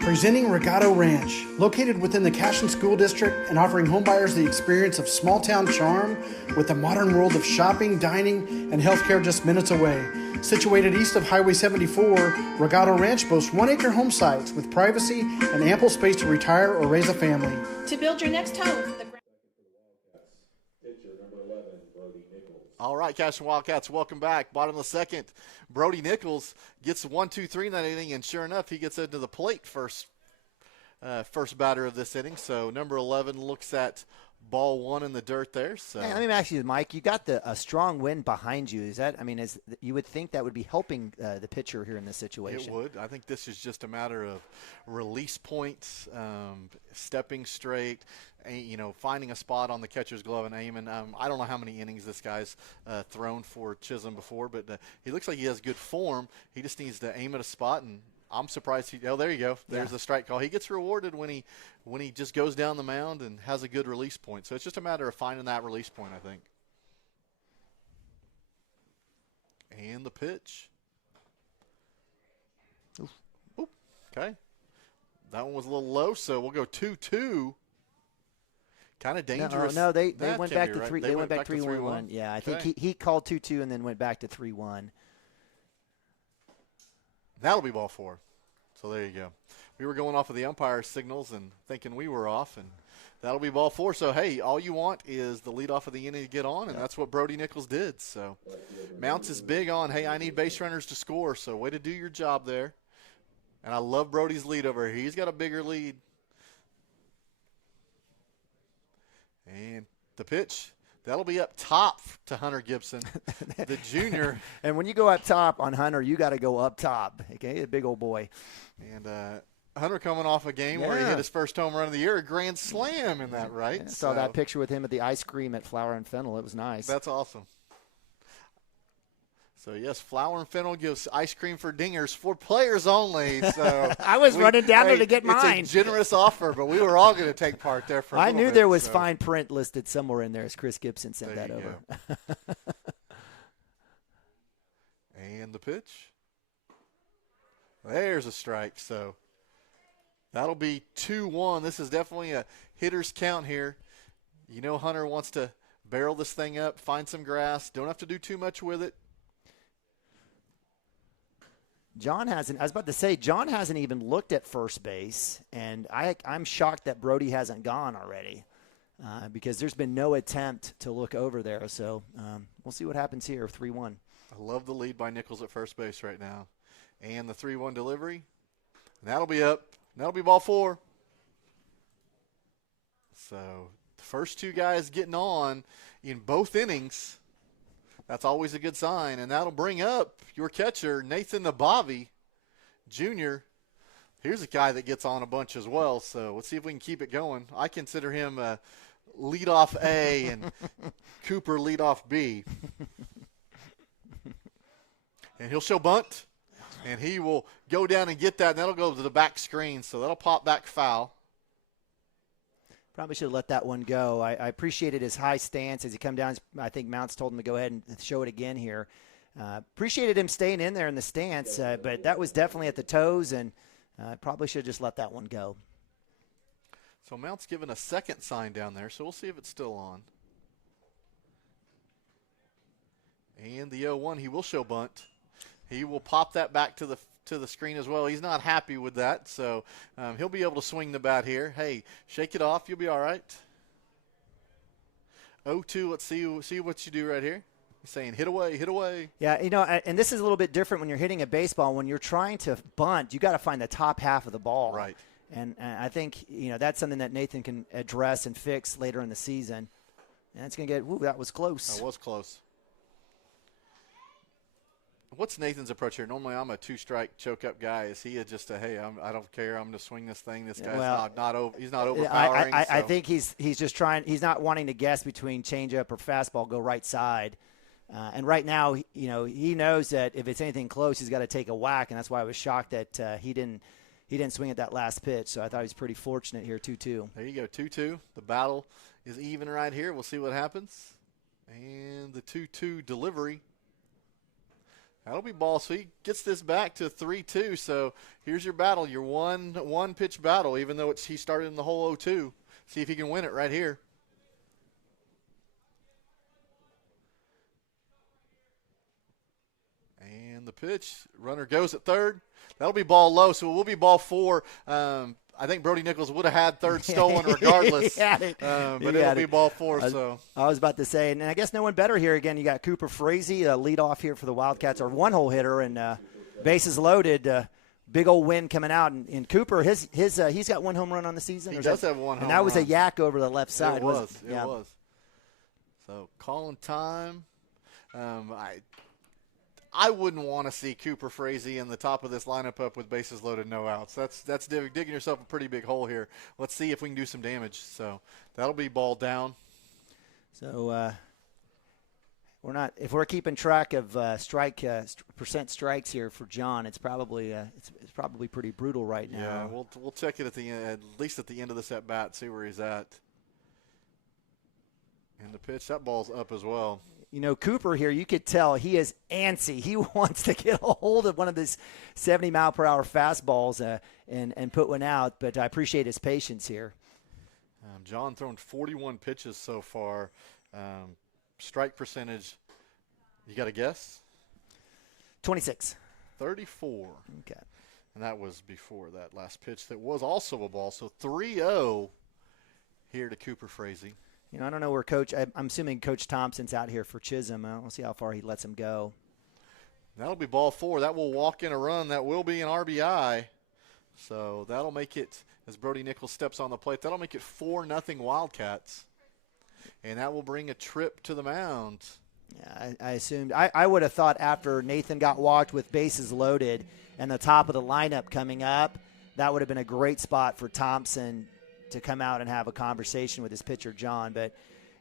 Presenting Regato Ranch, located within the Cashion School District and offering homebuyers the experience of small town charm with the modern world of shopping, dining, and healthcare just minutes away. Situated east of Highway 74, Regato Ranch boasts 1-acre home sites with privacy and ample space to retire or raise a family. To build your next home, All right, Cashion Wildcats, welcome back. Bottom of the second, Brody Nichols gets 1-2-3 in that inning, and sure enough, he gets into the plate first batter of this inning. So number 11 looks at ball 1 in the dirt there. So hey, let me ask you, Mike. You got a strong wind behind you. Is that? I mean, you would think that would be helping the pitcher here in this situation. It would. I think this is just a matter of release points, stepping straight. Finding a spot on the catcher's glove and aiming. I don't know how many innings this guy's thrown for Chisholm before, but he looks like he has good form. He just needs to aim at a spot, and I'm surprised there you go. There's the strike call. He gets rewarded when he just goes down the mound and has a good release point. So it's just a matter of finding that release point, I think. And the pitch. Oof. Oop. Okay. That one was a little low, so we'll go 2-2. Kind of dangerous. No, they went back to right? 3. They went back 3-1. Yeah, I think he called 2-2 and then went back to 3-1. That'll be ball 4. So there you go. We were going off of the umpire signals and thinking we were off, and that'll be ball 4. So, hey, all you want is the leadoff of the inning to get on, and that's what Brody Nichols did. So Mounts is big on, hey, I need base runners to score, so way to do your job there. And I love Brody's lead over here. He's got a bigger lead. And the pitch, that'll be up top to Hunter Gibson, the junior. And when you go up top on Hunter, you got to go up top. Okay, a big old boy. And Hunter coming off a game where he hit his first home run of the year, a grand slam in that, right? I saw that picture with him at the ice cream at Flower and Fennel. It was nice. That's awesome. So, yes, Flower and Fennel gives ice cream for dingers for players only. So I was running down there to get mine. It's a generous offer, but we were all going to take part there for a little I knew bit, there was fine print listed somewhere in there as Chris Gibson sent that over. And the pitch. There's a strike. So that'll be 2-1. This is definitely a hitter's count here. You know Hunter wants to barrel this thing up, find some grass. Don't have to do too much with it. John hasn't even looked at first base, and I'm shocked that Brody hasn't gone already because there's been no attempt to look over there. So we'll see what happens here, 3-1. I love the lead by Nichols at first base right now. And the 3-1 delivery. And that'll be up. That'll be ball 4. So the first two guys getting on in both innings. That's always a good sign, and that'll bring up your catcher, Nathan Nabavi Jr. Here's a guy that gets on a bunch as well, so let's see if we can keep it going. I consider him leadoff A and Cooper leadoff B. And he'll show bunt, and he will go down and get that, and that'll go to the back screen, so that'll pop back foul. Probably should have let that one go. I appreciated his high stance as he come down. I think Mounts told him to go ahead and show it again here. Appreciated him staying in there in the stance, but that was definitely at the toes, and probably should have just let that one go. So Mounts given a second sign down there, so we'll see if it's still on. And the 0-1, he will show bunt. He will pop that back to the screen as well. He's not happy with that, so he'll be able to swing the bat here. Hey, shake it off. You'll be all right. 0-2, let's see what you do right here. He's saying hit away, hit away. Yeah, and this is a little bit different when you're hitting a baseball. When you're trying to bunt, you got to find the top half of the ball. Right. And I think, that's something that Nathan can address and fix later in the season. And it's going to get, that was close. That was close. What's Nathan's approach here? Normally, I'm a 2-strike choke-up guy. Is he just hey, I don't care. I'm going to swing this thing. This guy's he's not overpowering. I think he's just trying. He's not wanting to guess between changeup or fastball. Go right side. And right now, he knows that if it's anything close, he's got to take a whack. And that's why I was shocked that he didn't swing at that last pitch. So I thought he was pretty fortunate here, 2-2. There you go, 2-2. The battle is even right here. We'll see what happens. And the 2-2 delivery. That'll be ball. So he gets this back to 3-2. So here's your battle, your one pitch battle, even though he started in the whole 0-2. See if he can win it right here. And the pitch, runner goes at third. That'll be ball low, so it will be ball 4. I think Brody Nichols would have had third stolen regardless. But it'll be ball 4. So I was about to say, and I guess no one better here. Again, you got Cooper Frazee, lead off here for the Wildcats, our one-hole hitter, and bases loaded. Big old win coming out. And Cooper, he's got one home run on the season. He does have one home run. And that was a yak over the left side. It was. So calling time. I wouldn't want to see Cooper Frazee in the top of this lineup up with bases loaded, no outs. That's digging yourself a pretty big hole here. Let's see if we can do some damage. So that'll be ball down. So if we're keeping track of percent strikes here for John, it's probably pretty brutal right now. Yeah, we'll check it at least at the end of this at bat, see where he's at. And the pitch, that ball's up as well. Cooper here, you could tell he is antsy. He wants to get a hold of one of these 70-mile-per-hour fastballs and put one out, but I appreciate his patience here. John thrown 41 pitches so far. Strike percentage, you got a guess? 26. 34. Okay. And that was before that last pitch that was also a ball. So 3-0 here to Cooper Frazee. You know, I don't know where I'm assuming Coach Thompson's out here for Chisholm. We'll see how far he lets him go. That'll be ball 4. That will walk in a run. That will be an RBI. So that'll make it, as Brody Nichols steps on the plate, that'll make it 4-0 Wildcats. And that will bring a trip to the mound. Yeah, I assumed. I would have thought after Nathan got walked with bases loaded and the top of the lineup coming up, that would have been a great spot for Thompson to come out and have a conversation with his pitcher, John. But,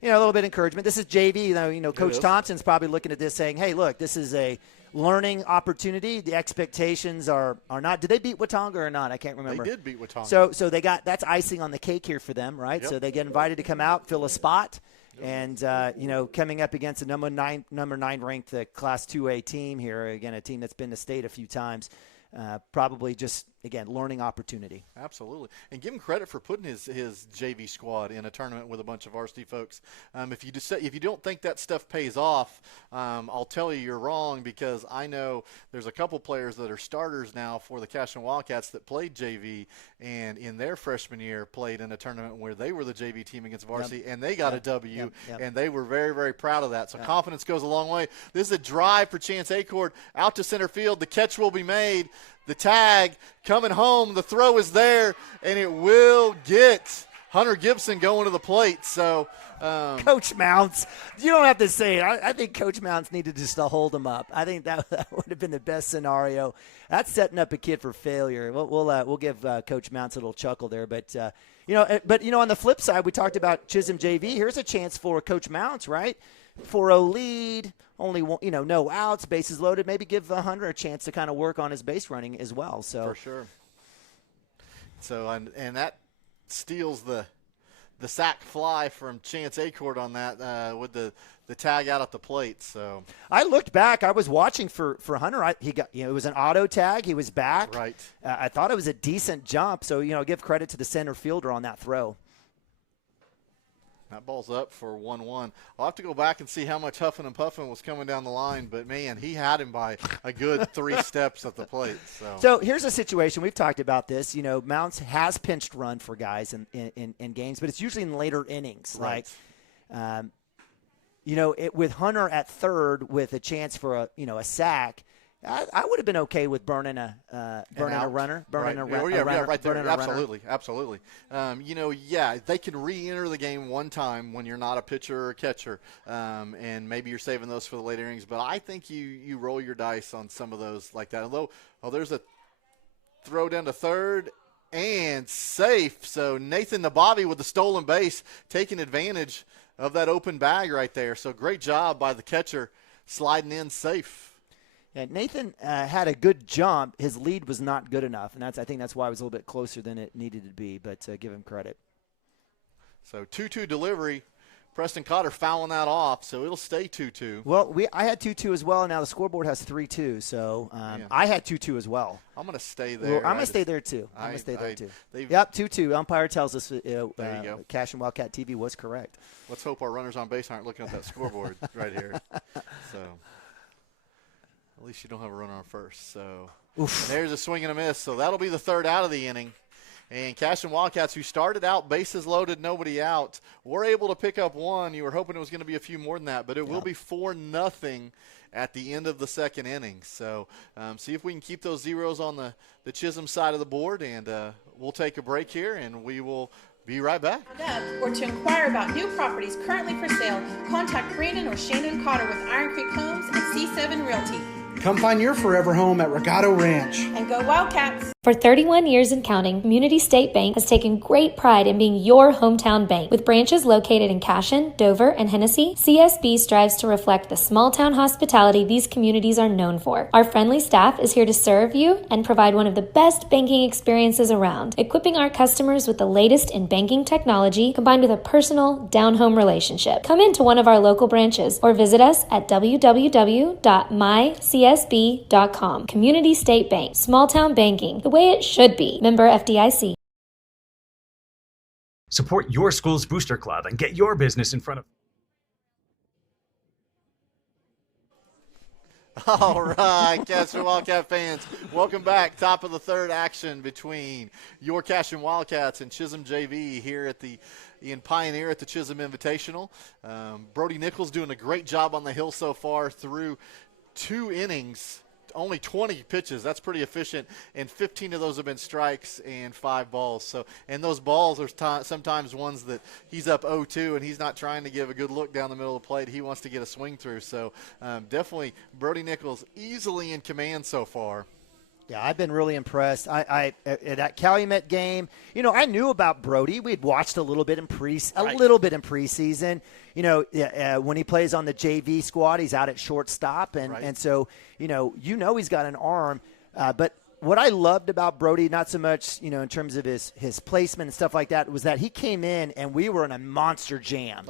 you know, a little bit of encouragement. This is JV. You know, Coach Thompson's probably looking at this saying, hey, look, this is a learning opportunity. The expectations are not. Did they beat Watonga or not? I can't remember. They did beat Watonga. So they got, that's icing on the cake here for them, right? Yep. So they get invited to come out, fill a spot. And, you know, coming up against a number 9 ranked Class 2A team here, again, a team that's been to state a few times, probably just, again, learning opportunity. Absolutely. And give him credit for putting his JV squad in a tournament with a bunch of varsity folks. If you don't think that stuff pays off, I'll tell you you're wrong, because I know there's a couple players that are starters now for the Cashion Wildcats that played JV and in their freshman year played in a tournament where they were the JV team against varsity, and they got a W, and they were very, very proud of that. So confidence goes a long way. This is a drive for Chance Acord out to center field. The catch will be made. The tag coming home, the throw is there, and it will get Hunter Gibson going to the plate. So, Coach Mounts, you don't have to say it. I think Coach Mounts needed just to hold him up. I think that would have been the best scenario. That's setting up a kid for failure. We'll give Coach Mounts a little chuckle there, but on the flip side, we talked about Chisholm JV. Here's a chance for Coach Mounts, right? 4-0 lead, only one, no outs, bases loaded. Maybe give Hunter a chance to kind of work on his base running as well. So for sure. So and that steals the sack fly from Chance Acord on that with the tag out at the plate. So I looked back. I was watching for Hunter. He got it was an auto tag. He was back. Right. I thought it was a decent jump. So give credit to the center fielder on that throw. That ball's up for 1-1. I'll have to go back and see how much huffing and puffing was coming down the line, but, man, he had him by a good 3 steps at the plate. So here's a situation. We've talked about this. Mounts has pinched run for guys in games, but it's usually in later innings. Right. With Hunter at third with a chance for a sack, I would have been okay with burning a runner. Right there. Absolutely. They can re-enter the game one time when you're not a pitcher or catcher, and maybe you're saving those for the later innings. But I think you roll your dice on some of those like that. Although, there's a throw down to third and safe. So Nathan Nabavi with the stolen base, taking advantage of that open bag right there. So great job by the catcher sliding in safe. Yeah, Nathan had a good jump. His lead was not good enough, and I think that's why it was a little bit closer than it needed to be, but give him credit. So 2-2 delivery. Preston Cotter fouling that off, so it'll stay 2-2. Well, I had 2-2 as well, and now the scoreboard has 3-2, so I had 2-2 as well. I'm going to stay there. Well, I'm going to stay there, too. Yep, 2-2. Umpire tells us there you go. Cashion Wildcat TV was correct. Let's hope our runners on base aren't looking at that scoreboard right here. So at least you don't have a runner on first. So there's a swing and a miss. So that'll be the third out of the inning. And Cashion Wildcats, who started out bases loaded, nobody out, were able to pick up one. You were hoping it was going to be a few more than that, but it will be 4-0 at the end of the second inning. So see if we can keep those zeros on the Chisholm side of the board, and we'll take a break here, and we will be right back. Or to inquire about new properties currently for sale, contact Brandon or Shannon Cotter with Iron Creek Homes and C7 Realty. Come find your forever home at Regato Ranch. And go Wildcats! For 31 years and counting, Community State Bank has taken great pride in being your hometown bank. With branches located in Cashion, Dover, and Hennessy, CSB strives to reflect the small-town hospitality these communities are known for. Our friendly staff is here to serve you and provide one of the best banking experiences around, equipping our customers with the latest in banking technology combined with a personal, down-home relationship. Come into one of our local branches or visit us at www.mycsb.com. Community State Bank, small-town banking, the way it should be. Member FDIC. Support your school's booster club and get your business in front of. All right, Cashion Wildcat fans, welcome back. Top of the third action between your Cashion Wildcats and Chisholm JV here at in Pioneer at the Chisholm Invitational. Brody Nichols doing a great job on the hill so far through 2 innings. Only 20 pitches. That's pretty efficient, and 15 of those have been strikes and 5 balls. So, and those balls are sometimes ones that he's up 0-2, and he's not trying to give a good look down the middle of the plate. He wants to get a swing through. So, definitely Brody Nichols easily in command so far. Yeah, I've been really impressed. I at that Calumet game, I knew about Brody. We'd watched a little bit in preseason. When he plays on the JV squad, he's out at shortstop, and so he's got an arm. But what I loved about Brody, not so much in terms of his placement and stuff like that, was that he came in and we were in a monster jam.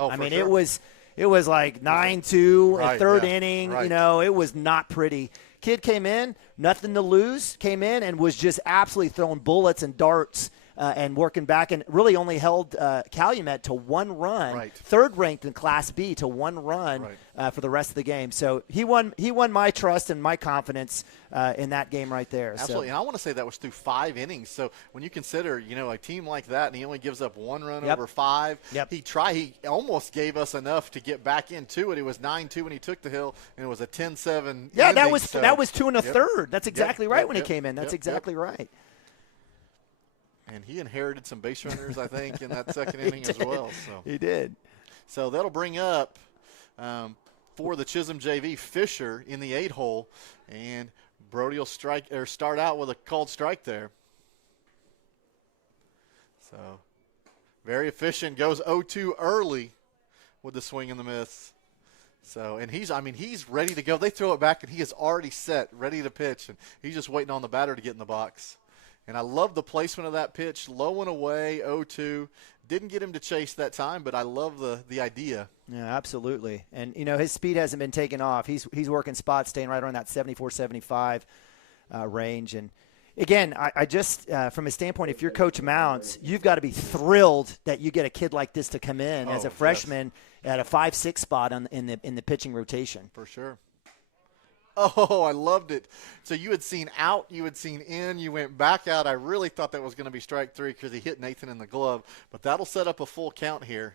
It was like 9-2, third inning. Right. It was not pretty. Kid came in, nothing to lose, came in and was just absolutely throwing bullets and darts and working back, and really only held Calumet to 1 run, third ranked in Class B to 1 run for the rest of the game. So he won my trust and my confidence in that game right there. Absolutely, and I want to say that was through 5 innings. So when you consider, a team like that, and he only gives up 1 run over 5, he almost gave us enough to get back into it. It was 9-2 when he took the hill, and it was a 10-7. Yeah, that was 2 1/3. That's exactly right when he came in. That's exactly right. And he inherited some base runners, I think, in that second inning as well. So he did. So that'll bring up for the Chisholm JV Fisher in the 8-hole, and Brody will start out with a called strike there. So very efficient, goes 0-2 early with the swing and the miss. So, and he's ready to go. They throw it back, and he is already set, ready to pitch, and he's just waiting on the batter to get in the box. And I love the placement of that pitch, low and away, 0-2. Didn't get him to chase that time, but I love the idea. Yeah, absolutely. And, his speed hasn't been taken off. He's working spots, staying right around that 74-75 range. And, again, I just from a standpoint, if you're Coach Mounts, you've got to be thrilled that you get a kid like this to come in as a freshman at a 5-6 spot in the pitching rotation. For sure. Oh, I loved it. So you had seen out, you had seen in, you went back out. I really thought that was going to be strike 3 because he hit Nathan in the glove. But that'll set up a full count here.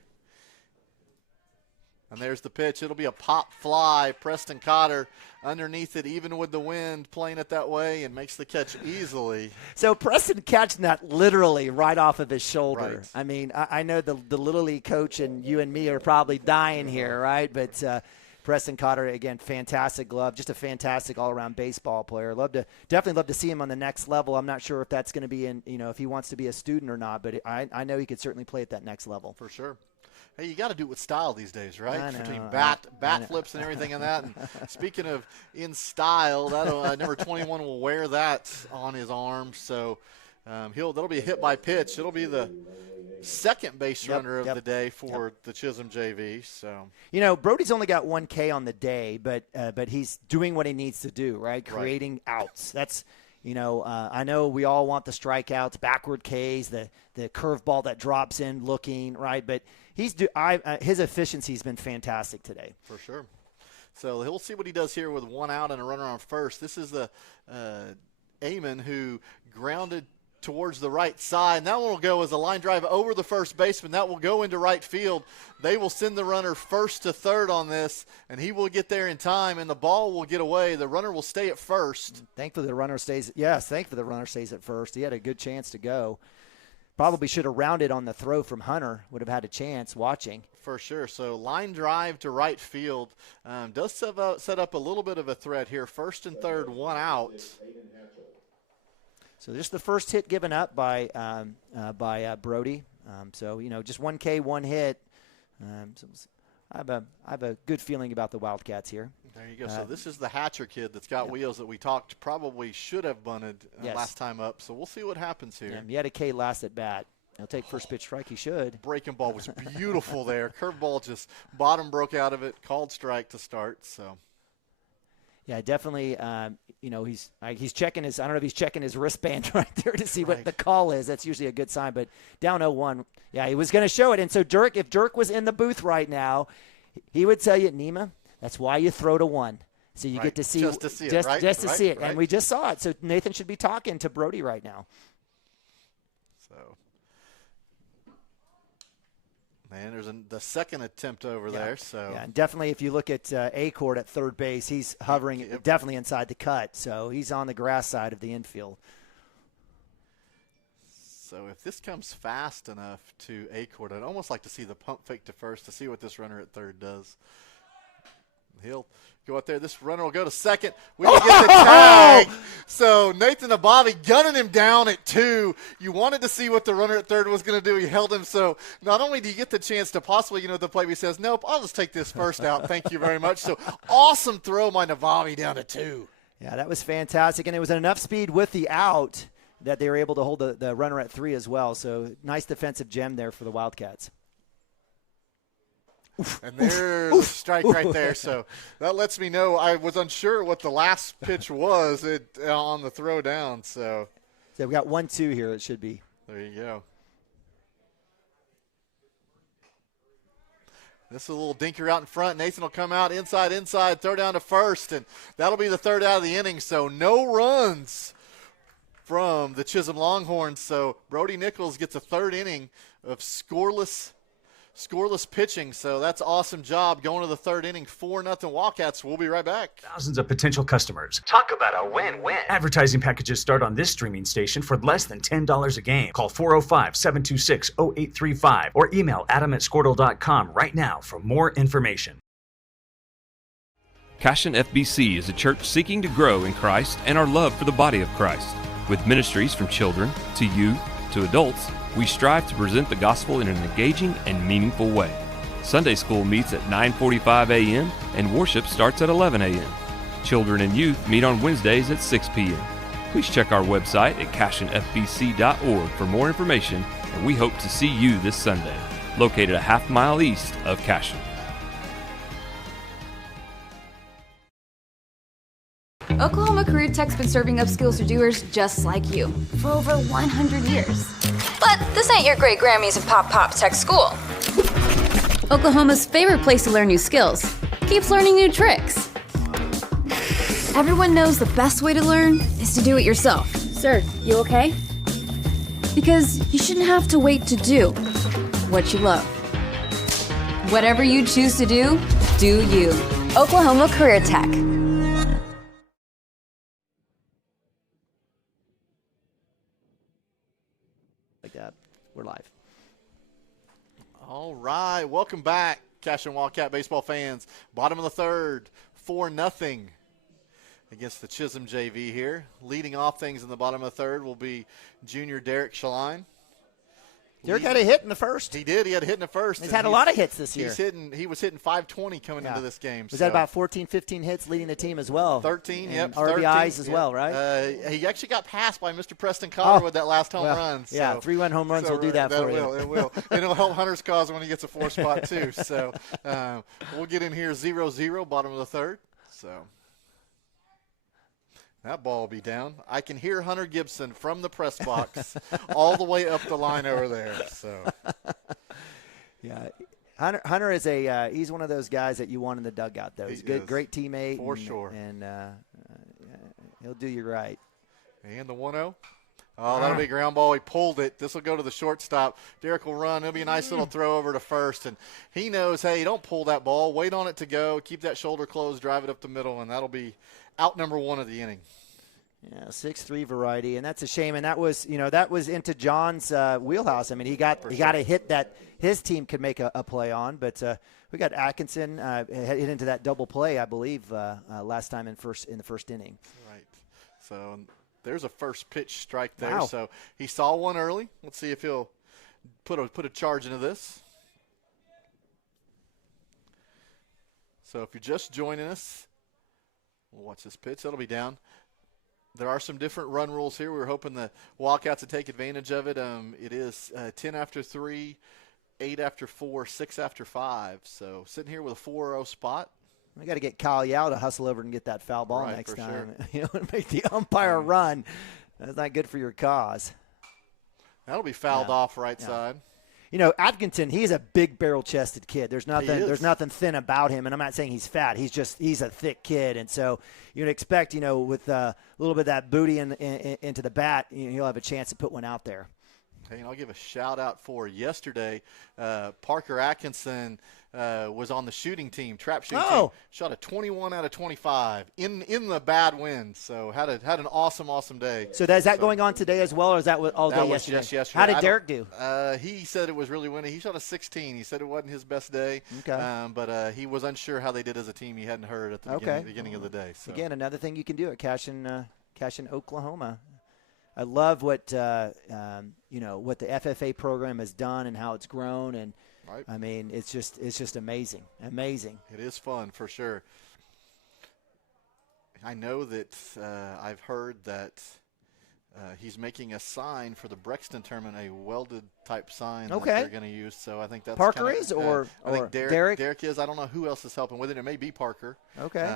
And there's the pitch. It'll be a pop fly. Preston Cotter underneath it, even with the wind, playing it that way, and makes the catch easily. So Preston catching that literally right off of his shoulder. Right. I know the Little League coach and you and me are probably dying here, right? But Preston Cotter, again, fantastic glove, just a fantastic all-around baseball player. Definitely love to see him on the next level. I'm not sure if that's going to be if he wants to be a student or not, but I know he could certainly play at that next level. For sure. Hey, you got to do it with style these days, right? I know, between bat flips and everything and that. And speaking of in style, number 21 will wear that on his arm. So that'll be a hit by pitch. It'll be the second base runner of the day for the Chisholm JV. So Brody's only got 1 K on the day, but he's doing what he needs to do, right? Creating outs. That's I know we all want the strikeouts, backward Ks, the curveball that drops in looking, right? But his efficiency's been fantastic today. For sure. So he'll see what he does here with 1 out and a runner on first. This is the Amon who grounded towards the right side, and that one will go as a line drive over the first baseman. That will go into right field. They will send the runner first to third on this, and he will get there in time, and the ball will get away. The runner will stay at first. Thankfully the runner stays at first. He had a good chance to go. Probably should have rounded on the throw from Hunter. Would have had a chance watching. For sure. So line drive to right field does set up a little bit of a threat here. First and third, 1 out. So just the first hit given up by Brody. Just 1 K, 1 hit. I have a good feeling about the Wildcats here. There you go. So this is the Hatcher kid that's got wheels that we talked probably should have bunted last time up. So we'll see what happens here. Yeah, he had a K last at bat. He'll take first pitch strike. He should. Breaking ball was beautiful there. Curveball just bottom broke out of it. Called strike to start. So. Yeah, definitely. he's checking his. I don't know if he's checking his wristband right there to see what the call is. That's usually a good sign. But down 0-1, yeah, he was going to show it. And so if Dirk was in the booth right now, he would tell you, Nema, that's why you throw to 1. So you get to see just to see it, right? And we just saw it. So Nathan should be talking to Brody right now. So, man, there's the second attempt over there. So yeah, and definitely if you look at Acord at third base, he's hovering definitely inside the cut. So he's on the grass side of the infield. So if this comes fast enough to Acord, I'd almost like to see the pump fake to first to see what this runner at third does. He'll go out there. This runner will go to second. We will get the tag. So Nathan Abavi gunning him down at 2. You wanted to see what the runner at third was going to do. He held him. So not only do you get the chance to possibly, the play, he says, nope, I'll just take this first out. Thank you very much. So awesome throw by Navavi down to 2. Yeah, that was fantastic. And it was enough speed with the out that they were able to hold the runner at 3 as well. So nice defensive gem there for the Wildcats. And there's a strike right there. So that lets me know I was unsure what the last pitch was on the throw down. So we got 1-2 here. It should be. There you go. This is a little dinker out in front. Nathan will come out inside, throw down to first, and that'll be the third out of the inning. So no runs from the Chisholm Longhorns. So Brody Nichols gets a third inning of scoreless pitching, so that's an awesome job going to the third inning. 4-0 Wildcats. We'll be right back. Thousands of potential customers. Talk about a win-win. Advertising packages start on this streaming station for less than $10 a game. Call 405-726-0835 or email adam@squirtle.com right now for more information. Cashion FBC is a church seeking to grow in Christ and our love for the body of Christ. With ministries from children to youth to adults, we strive to present the gospel in an engaging and meaningful way. Sunday school meets at 9:45 a.m. and worship starts at 11 a.m. Children and youth meet on Wednesdays at 6 p.m. Please check our website at cashionfbc.org for more information, and we hope to see you this Sunday, located a half-mile east of Cashion. Oklahoma Career Tech's been serving up skills to doers just like you for over 100 years. But this ain't your great Grammys and Pop Tech school. Oklahoma's favorite place to learn new skills keeps learning new tricks. Everyone knows the best way to learn is to do it yourself. Sir, you okay? Because you shouldn't have to wait to do what you love. Whatever you choose to do, do you. Oklahoma Career Tech. We're live. All right, welcome back, Cashion Wildcat baseball fans. Bottom of the third, 4-0 against the Chisholm JV here. Leading off things in the bottom of the third will be junior Derek Shaline. Derek had a hit in the first. He did. He had a hit in the first. He's had a lot of hits this year. He was hitting 520 coming into this game. Was that about 14, 15 hits leading the team as well? 13, and yep. RBIs 13, as well, right? He actually got passed by Mr. Preston Cotter with that last home run. So, yeah, 3-run home runs will do that for you. It will. And it'll help Hunter's cause when he gets a 4 spot, too. So we'll get in here 0-0, bottom of the third. So that ball will be down. I can hear Hunter Gibson from the press box all the way up the line over there. So, yeah, Hunter is he's one of those guys that you want in the dugout, though. He's a good, great teammate. For sure. And he'll do you right. And the 1-0. Oh, that'll be a ground ball. He pulled it. This will go to the shortstop. Derek will run. It'll be a nice little throw over to first. And he knows, hey, don't pull that ball. Wait on it to go. Keep that shoulder closed. Drive it up the middle, and that'll be out number 1 of the inning. Yeah, 6-3 variety, and that's a shame. And that was into John's wheelhouse. I mean, he got a hit that his team could make a play on. But we got Atkinson hit into that double play, I believe, last time in the first inning. Right. So there's a first pitch strike there. Wow. So he saw one early. Let's see if he'll put a charge into this. So if you're just joining us, we'll watch this pitch. That'll be down. There are some different run rules here. We were hoping the Wildcats would take advantage of it. It is 10 after 3, 8 after 4, 6 after 5. So sitting here with a 4-0 spot. We got to get Kyle Yao to hustle over and get that foul ball Right, next for time. sure. You know, make the umpire run. That's not good for your cause. That'll be fouled off right side. You know, Atkinson, he's a big barrel-chested kid. There's nothing thin about him, and I'm not saying he's fat. He's a thick kid, and so you'd expect, you know, with a little bit of that booty into the bat, he'll have a chance to put one out there. Hey, and I'll give a shout-out for yesterday. Parker Atkinson was on the shooting team, trap shooting team. Shot a 21 out of 25 in the bad wind. So had an awesome day. So is that going on today as well, or is that all day that was yesterday? Just yesterday. How did Derek do? He said it was really windy. He shot a 16. He said it wasn't his best day. Okay. But he was unsure how they did as a team. He hadn't heard at the beginning of the day. So. Again, another thing you can do at Cashion, Oklahoma. I love what what the FFA program has done and how it's grown, and I mean it's just amazing. It is fun for sure. I know that I've heard that he's making a sign for the Brexton tournament, a welded type sign that they're going to use. So I think that's Parker is or I think Derek. Derek is. I don't know who else is helping with it. It may be Parker. Okay.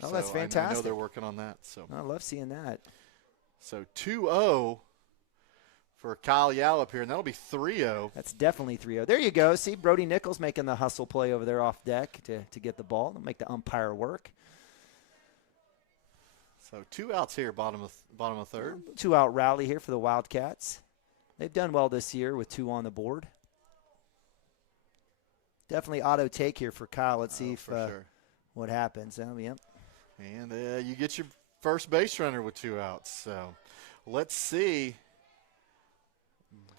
So that's fantastic. I know they're working on that. So I love seeing that. So 2-0 for Kyle Yao up here, and that'll be 3-0. That's definitely 3-0. There you go. See, Brody Nichols making the hustle play over there off deck to get the ball. They'll make the umpire work. So 2 outs here, bottom of third. 2-out rally here for the Wildcats. They've done well this year with 2 on the board. Definitely auto take here for Kyle. Let's see if what happens. Yep. And you get your first base runner with 2 outs. So let's see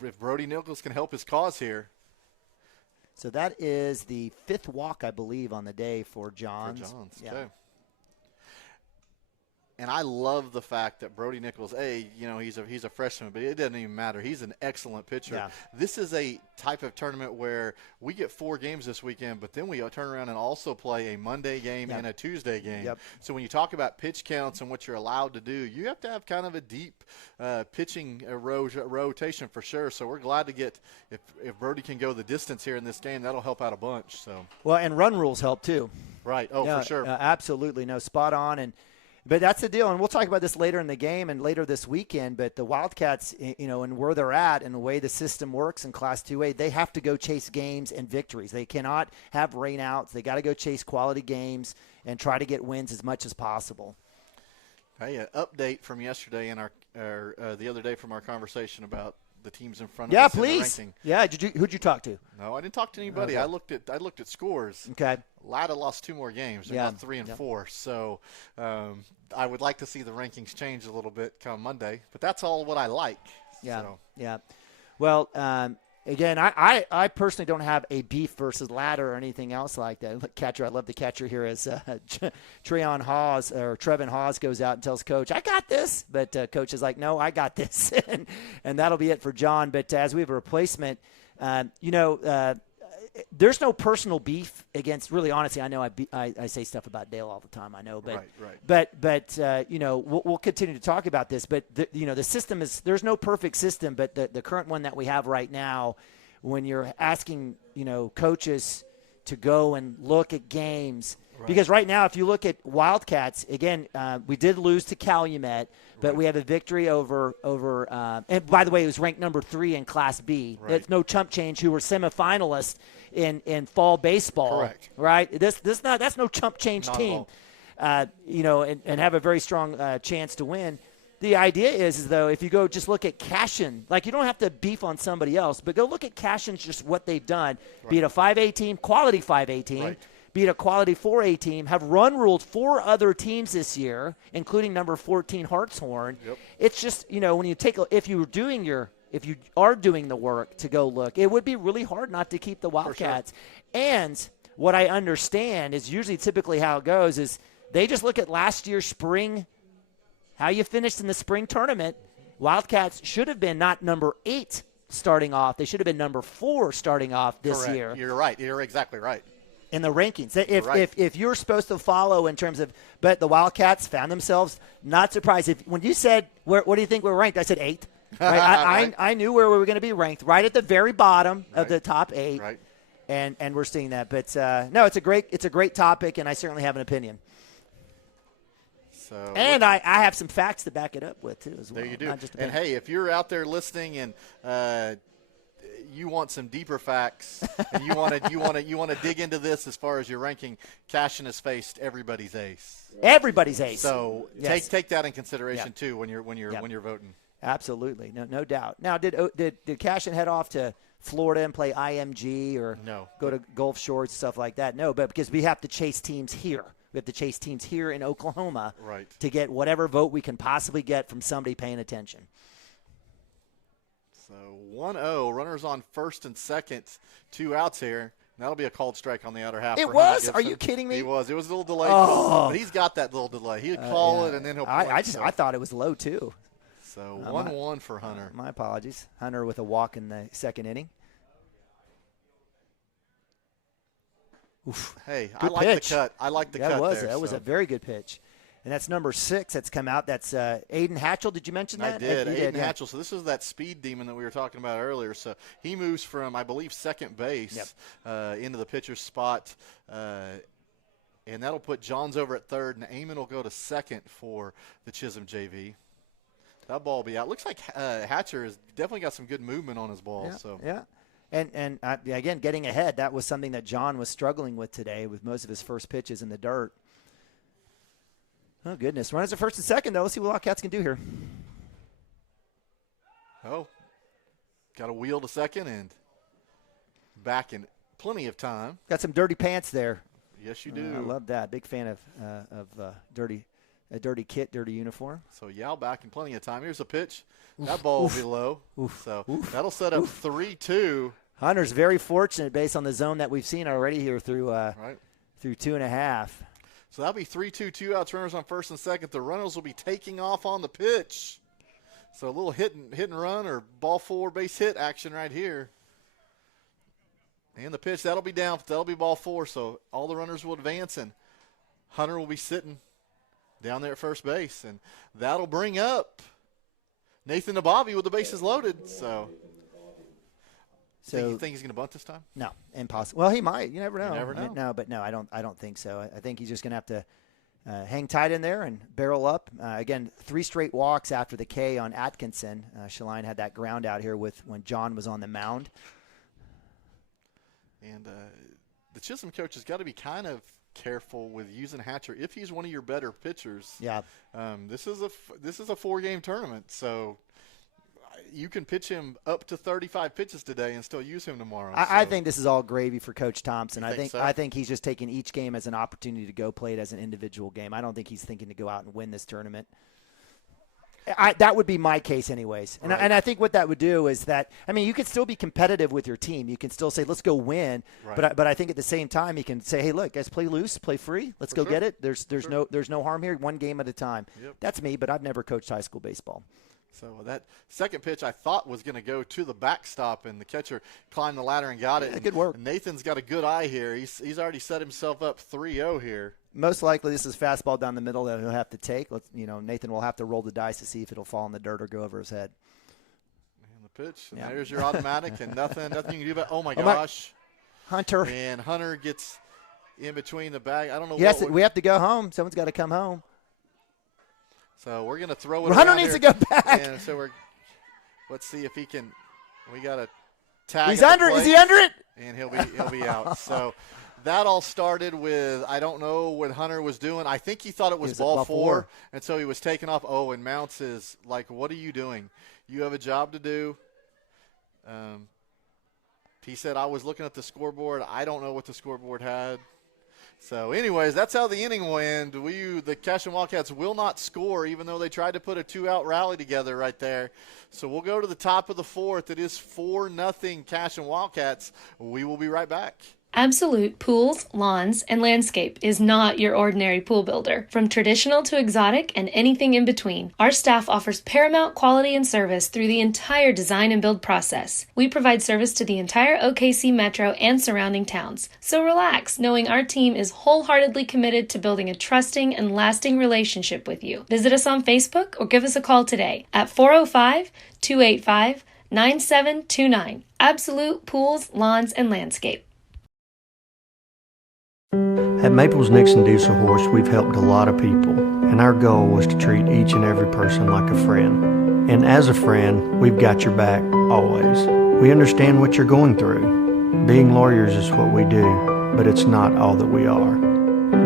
if Brody Nichols can help his cause here. So that is the 5th walk, I believe, on the day for Johns. Yeah. Okay. And I love the fact that Brody Nichols, he's a freshman, but it doesn't even matter. He's an excellent pitcher. Yeah. This is a type of tournament where we get 4 games this weekend, but then we turn around and also play a Monday game and a Tuesday game. Yep. So when you talk about pitch counts and what you're allowed to do, you have to have kind of a deep pitching rotation for sure. So we're glad to get if Brody can go the distance here in this game, that'll help out a bunch. So well, and run rules help too. Right. Oh, for sure. Absolutely. No, spot on. But that's the deal, and we'll talk about this later in the game and later this weekend, but the Wildcats, and where they're at and the way the system works in Class 2A, they have to go chase games and victories. They cannot have rainouts. They got to go chase quality games and try to get wins as much as possible. Hey, an update from yesterday and the other day from our conversation about the teams in front of us. Yeah, please. Yeah, who'd you talk to? No, I didn't talk to anybody. Okay. I looked at scores. Okay. Latta lost 2 more games. They're now 3 and 4. So I would like to see the rankings change a little bit come Monday, but that's all what I like. Yeah. So. Yeah. Well, again, I personally don't have a beef versus ladder or anything else like that. Catcher, I love the catcher here as Trevin Hawes goes out and tells Coach, I got this. But Coach is like, no, I got this. and that'll be it for John. But as we have a replacement, there's no personal beef against. Really, honestly, I know I say stuff about Dale all the time. I know, but we'll continue to talk about this. But the system is there's no perfect system, but the current one that we have right now, when you're asking coaches to go and look at games. Right. Because right now, if you look at Wildcats, again, we did lose to Calumet, but we have a victory over and by the way, it was ranked number 3 in Class B. Right. It's no chump change, who were semifinalists in fall baseball. Correct. Right? That's no chump change Not team. And have a very strong chance to win. The idea is though, if you go just look at Cashion, like you don't have to beef on somebody else, but go look at Cashion, just what they've done. Right. Be it a 5A team, quality 5A team. Right. Be it a quality 4A team, have run ruled 4 other teams this year, including number 14 Hartshorn. Yep. It's just, when you if you are doing the work to go look, it would be really hard not to keep the Wildcats. Sure. And what I understand is typically how it goes is they just look at last year's spring, how you finished in the spring tournament. Wildcats should have been not number 8 starting off. They should have been number 4 starting off this Correct. year. You're right. You're exactly right. In the rankings. If you're supposed to follow in terms of, but the Wildcats found themselves not surprised. When you said, what do you think we're ranked? I said 8. Right? I knew where we were going to be ranked, right at the very bottom of the top 8. Right. and we're seeing that. But no, it's a great topic, and I certainly have an opinion. So, and I have some facts to back it up with too as well. There you do. Not just And hey, if you're out there listening and you want some deeper facts and you want to dig into this as far as your ranking, Cashion has faced everybody's ace. Everybody's ace. So yes. take that in consideration too when you're voting. Absolutely, no doubt. Now, did Cashion head off to Florida and play IMG or go to Gulf Shores, stuff like that? No, but because we have to chase teams here. We have to chase teams here in Oklahoma to get whatever vote we can possibly get from somebody paying attention. So 1-0, runners on first and second, 2 outs here. That'll be a called strike on the outer half. It was? Are you kidding me? He was. It was a little delayed call, but he's got that little delay. He'd call it and then he'll play. I thought it was low too. So 1-1 for Hunter. My apologies. Hunter with a walk in the second inning. Oof. Hey, Good I like pitch. the cut. I like the cut there. That was a very good pitch. And that's number 6 that's come out. That's Aiden Hatchell. Did you mention that? I did. Aiden Hatchell. So this is that speed demon that we were talking about earlier. So he moves from, I believe, second base into the pitcher's spot. And that'll put Johns over at third, and Eamon will go to second for the Chisholm JV. That ball will be out. Looks like Hatcher has definitely got some good movement on his ball. Yeah. And again, getting ahead, that was something that John was struggling with today with most of his first pitches in the dirt. Oh, goodness. Runners at first and second, though. Let's see what Wildcats can do here. Oh, got a wheel to second and back in plenty of time. Got some dirty pants there. Yes, you do. I love that. Big fan of dirty kit, dirty uniform. So Yao back in plenty of time. Here's a pitch. That ball will be low. So that'll set up 3-2. Hunter's very fortunate based on the zone that we've seen already here through 2.5. So that'll be 3-2, 2 outs, runners on first and second. The runners will be taking off on the pitch. So a little hit and run or ball 4 base hit action right here. And the pitch, that'll be down. That'll be ball 4. So all the runners will advance, and Hunter will be sitting down there at first base. And that'll bring up Nathan Nabavi with the bases loaded. So you think he's going to bunt this time? No, impossible. Well, he might. You never know. You never know. No, I don't think so. I think he's just going to have to hang tight in there and barrel up. Again, 3 straight walks after the K on Atkinson. Shaline had that ground out here when John was on the mound. And the Chisholm coach has got to be kind of careful with using Hatcher if he's one of your better pitchers. Yeah. This is a 4-game tournament, so you can pitch him up to 35 pitches today and still use him tomorrow. I think this is all gravy for Coach Thompson. I think he's just taking each game as an opportunity to go play it as an individual game. I don't think he's thinking to go out and win this tournament. That would be my case anyways. And I think what that would do is that, I mean, you can still be competitive with your team. You can still say, let's go win. Right. But I think at the same time, he can say, hey, look, guys, play loose, play free. Let's go get it. There's no harm here. 1 game at a time. Yep. That's me, but I've never coached high school baseball. So that second pitch I thought was going to go to the backstop, and the catcher climbed the ladder and got it. Good work. And Nathan's got a good eye here. He's already set himself up 3-0 here. Most likely this is fastball down the middle that he'll have to take. Nathan will have to roll the dice to see if it'll fall in the dirt or go over his head. And the pitch, and there's your automatic, and nothing you can do about it. Oh, my gosh. Hunter. And Hunter gets in between the bag. I don't know Yes, we have to go home. Someone's got to come home. So we're going to throw it Hunter needs to go back. And so let's see if he can. We got a tag. He's under. Is he under it? And he'll be out. So that all started with, I don't know what Hunter was doing. I think he thought it was ball 4, and so he was taken off. Oh, and Mounts is like, what are you doing? You have a job to do. He said, I was looking at the scoreboard. I don't know what the scoreboard had. So, anyways, that's how the inning will end. The Cashion Wildcats will not score, even though they tried to put a 2-out rally together right there. So we'll go to the top of the 4th. It is 4-0 Cashion Wildcats. We will be right back. Absolute Pools, Lawns, and Landscape is not your ordinary pool builder. From traditional to exotic and anything in between, our staff offers paramount quality and service through the entire design and build process. We provide service to the entire OKC metro and surrounding towns. So relax, knowing our team is wholeheartedly committed to building a trusting and lasting relationship with you. Visit us on Facebook or give us a call today at 405-285-9729. Absolute Pools, Lawns, and Landscape. At Maples Nixon Diesel Horse, we've helped a lot of people, and our goal was to treat each and every person like a friend. And as a friend, we've got your back always. We understand what you're going through. Being lawyers is what we do, but it's not all that we are.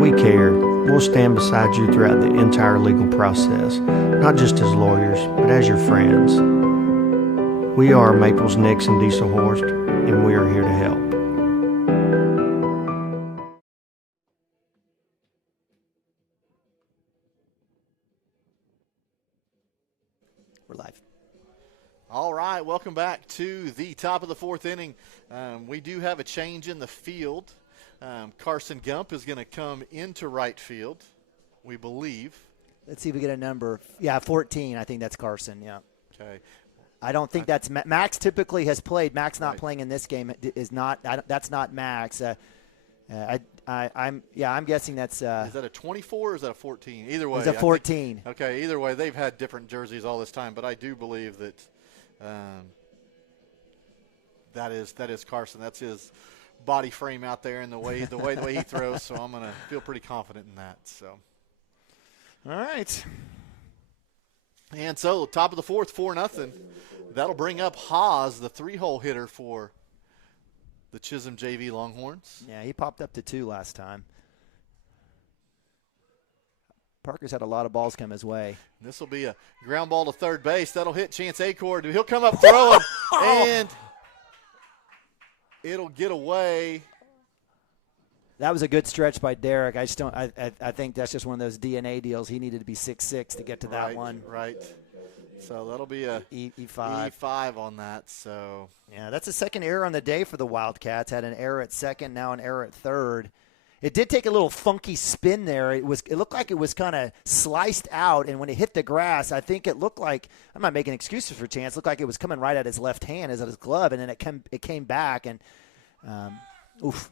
We care. We'll stand beside you throughout the entire legal process, not just as lawyers, but as your friends. We are Maples Nixon Diesel Horse, and we are here to help. We're live. All right, welcome back to the top of the fourth inning. We do have a change in the field. Carson Gump is going to come into right field, we believe. Let's see if we get a number. Yeah, 14. I think that's Carson. Yeah. Okay. I don't think that's Max. Typically has played. Max not playing in this game is not. That's not Max. I'm guessing that's. Is that a 24 or is that a 14? Either way, it's a 14. Okay. Either way, they've had different jerseys all this time, but I do believe that that is Carson. That's his body frame out there and the way he throws. So I'm gonna feel pretty confident in that. So. All right. And so top of the fourth, 4-0. That'll bring up Haas, the 3-hole hitter for the Chisholm JV Longhorns. Yeah, he popped up to 2 last time. Parker's had a lot of balls come his way. This will be a ground ball to third base. That'll hit Chance Acord. He'll come up throwing, and it'll get away. That was a good stretch by Derek. I just don't. I think that's just one of those DNA deals. He needed to be 6'6" to get to that one. Right. So that'll be a E5. E5 on that. So yeah, that's the second error on the day for the Wildcats. Had an error at second, now an error at third. It did take a little funky spin there. It looked like it was kind of sliced out, and when it hit the grass, I think it looked like, I'm not making excuses for Chance, it looked like it was coming right at his left hand, as at his glove, and then it came back, and oof.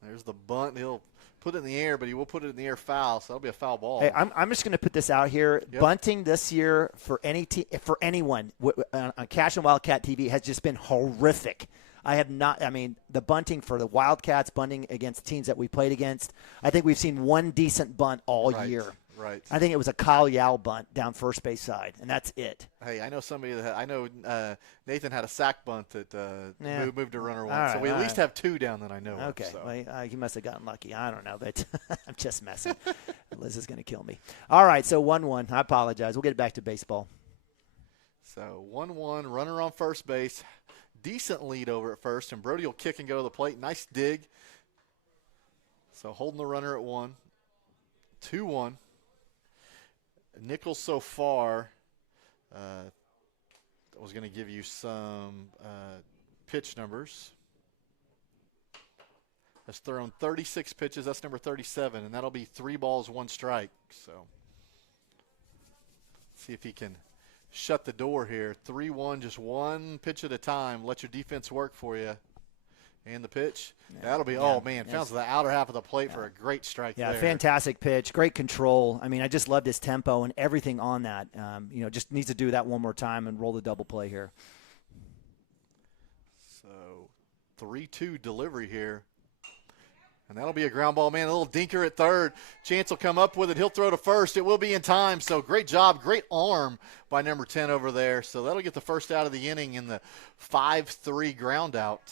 There's the bunt. He'll put it in the air, but he will put it in the air foul, so that'll be a foul ball. Hey, I'm just going to put this out here. Yep. Bunting this year for anyone on Cashion Wildcat TV has just been horrific. The bunting for the Wildcats, bunting against teams that we played against, I think we've seen one decent bunt all year. Right. I think it was a Kyle Yao bunt down first base side, and that's it. Hey, I know somebody Nathan had a sack bunt that moved to runner one. Right, so we at least have 2 down that I know of. Okay. So. Well, he must have gotten lucky. I don't know, but I'm just messing. Liz is going to kill me. All right, so 1-1. I apologize. We'll get back to baseball. So 1-1, runner on first base. Decent lead over at first, and Brody will kick and go to the plate. Nice dig. So holding the runner at 1. 2-1. Nichols so far, I was going to give you some pitch numbers. Has thrown 36 pitches. That's number 37, and that'll be 3 balls, 1 strike. So see if he can shut the door here. 3-1, just 1 pitch at a time. Let your defense work for you. And the pitch. Yeah. That'll be, found the outer half of the plate for a great strike there. Yeah, fantastic pitch. Great control. I mean, I just loved his tempo and everything on that. Just needs to do that one more time and roll the double play here. So 3-2 delivery here. And that'll be a ground ball, man. A little dinker at third. Chance will come up with it. He'll throw to first. It will be in time. So great job. Great arm by number 10 over there. So that'll get the first out of the inning in the 5-3 ground out.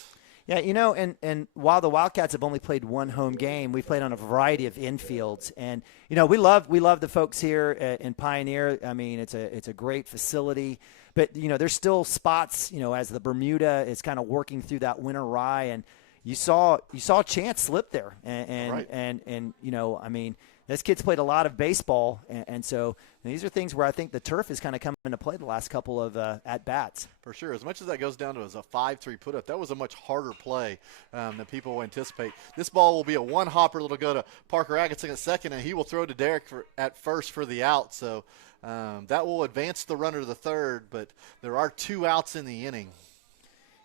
Yeah, and while the Wildcats have only played 1 home game, we've played on a variety of infields, and we love the folks here in Pioneer. I mean, it's a great facility, but there's still spots, as the Bermuda is kind of working through that winter rye, and you saw Chance slip there, and I mean, this kid's played a lot of baseball, and so these are things where I think the turf has kind of come into play the last couple of at-bats. For sure. As much as that goes down to as a 5-3 put-up, that was a much harder play than people anticipate. This ball will be a one-hopper that'll go to Parker Atkinson at second, and he will throw to Derek at first for the out. So that will advance the runner to the third, but there are 2 outs in the inning.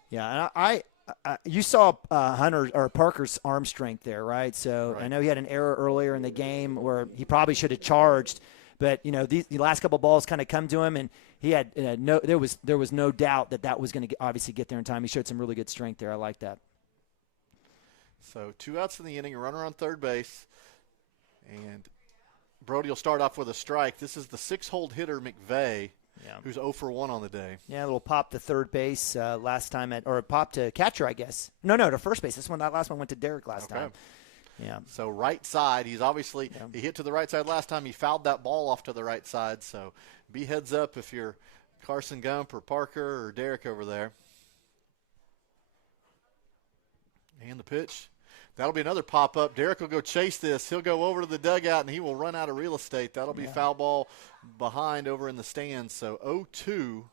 Yeah, and you saw Parker's arm strength there, right? So I know he had an error earlier in the game where he probably should have charged, but the last couple of balls kind of come to him, and he had there was no doubt that was going to obviously get there in time. He showed some really good strength there. I like that. So 2 outs in the inning, a runner on third base. And Brody will start off with a strike. This is the 6-hole hitter, McVeigh, who's 0 for 1 on the day. Yeah, a little pop to third base last time or pop to catcher, I guess. No, to first base. That last one went to Derek last time. Yeah. So right side, he's obviously he hit to the right side last time. He fouled that ball off to the right side. So be heads up if you're Carson Gump or Parker or Derek over there. And the pitch. That'll be another pop-up. Derek will go chase this. He'll go over to the dugout, and he will run out of real estate. That'll be foul ball behind over in the stands. So 0-2.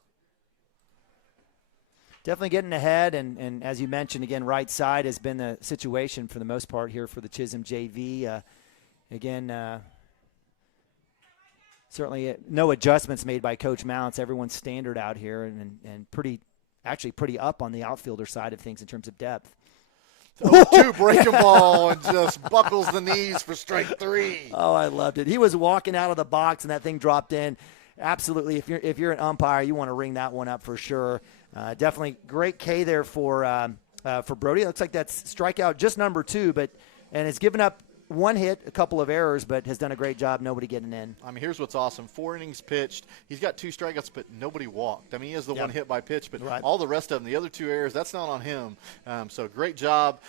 Definitely getting ahead, and as you mentioned, again, right side has been the situation for the most part here for the Chisholm JV. Certainly no adjustments made by Coach Mounts. Everyone's standard out here and pretty up on the outfielder side of things in terms of depth. 0-2 breaking ball and just buckles the knees for strike 3. Oh, I loved it. He was walking out of the box and that thing dropped in. Absolutely. If you're an umpire, you want to ring that one up for sure. Definitely great K there for Brody. It looks like that's strikeout just number 2, and it's given up 1 hit, a couple of errors, but has done a great job. Nobody getting in. I mean, here's what's awesome. 4 innings pitched. He's got 2 strikeouts, but nobody walked. I mean, he has the 1 hit by pitch, but all the rest of them, the other 2 errors, that's not on him. So great job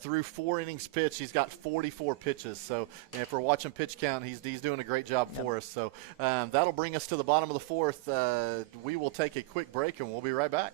through 4 innings pitched. He's got 44 pitches. So if we're watching pitch count, he's doing a great job for us. So that'll bring us to the bottom of the 4th. We will take a quick break, and we'll be right back.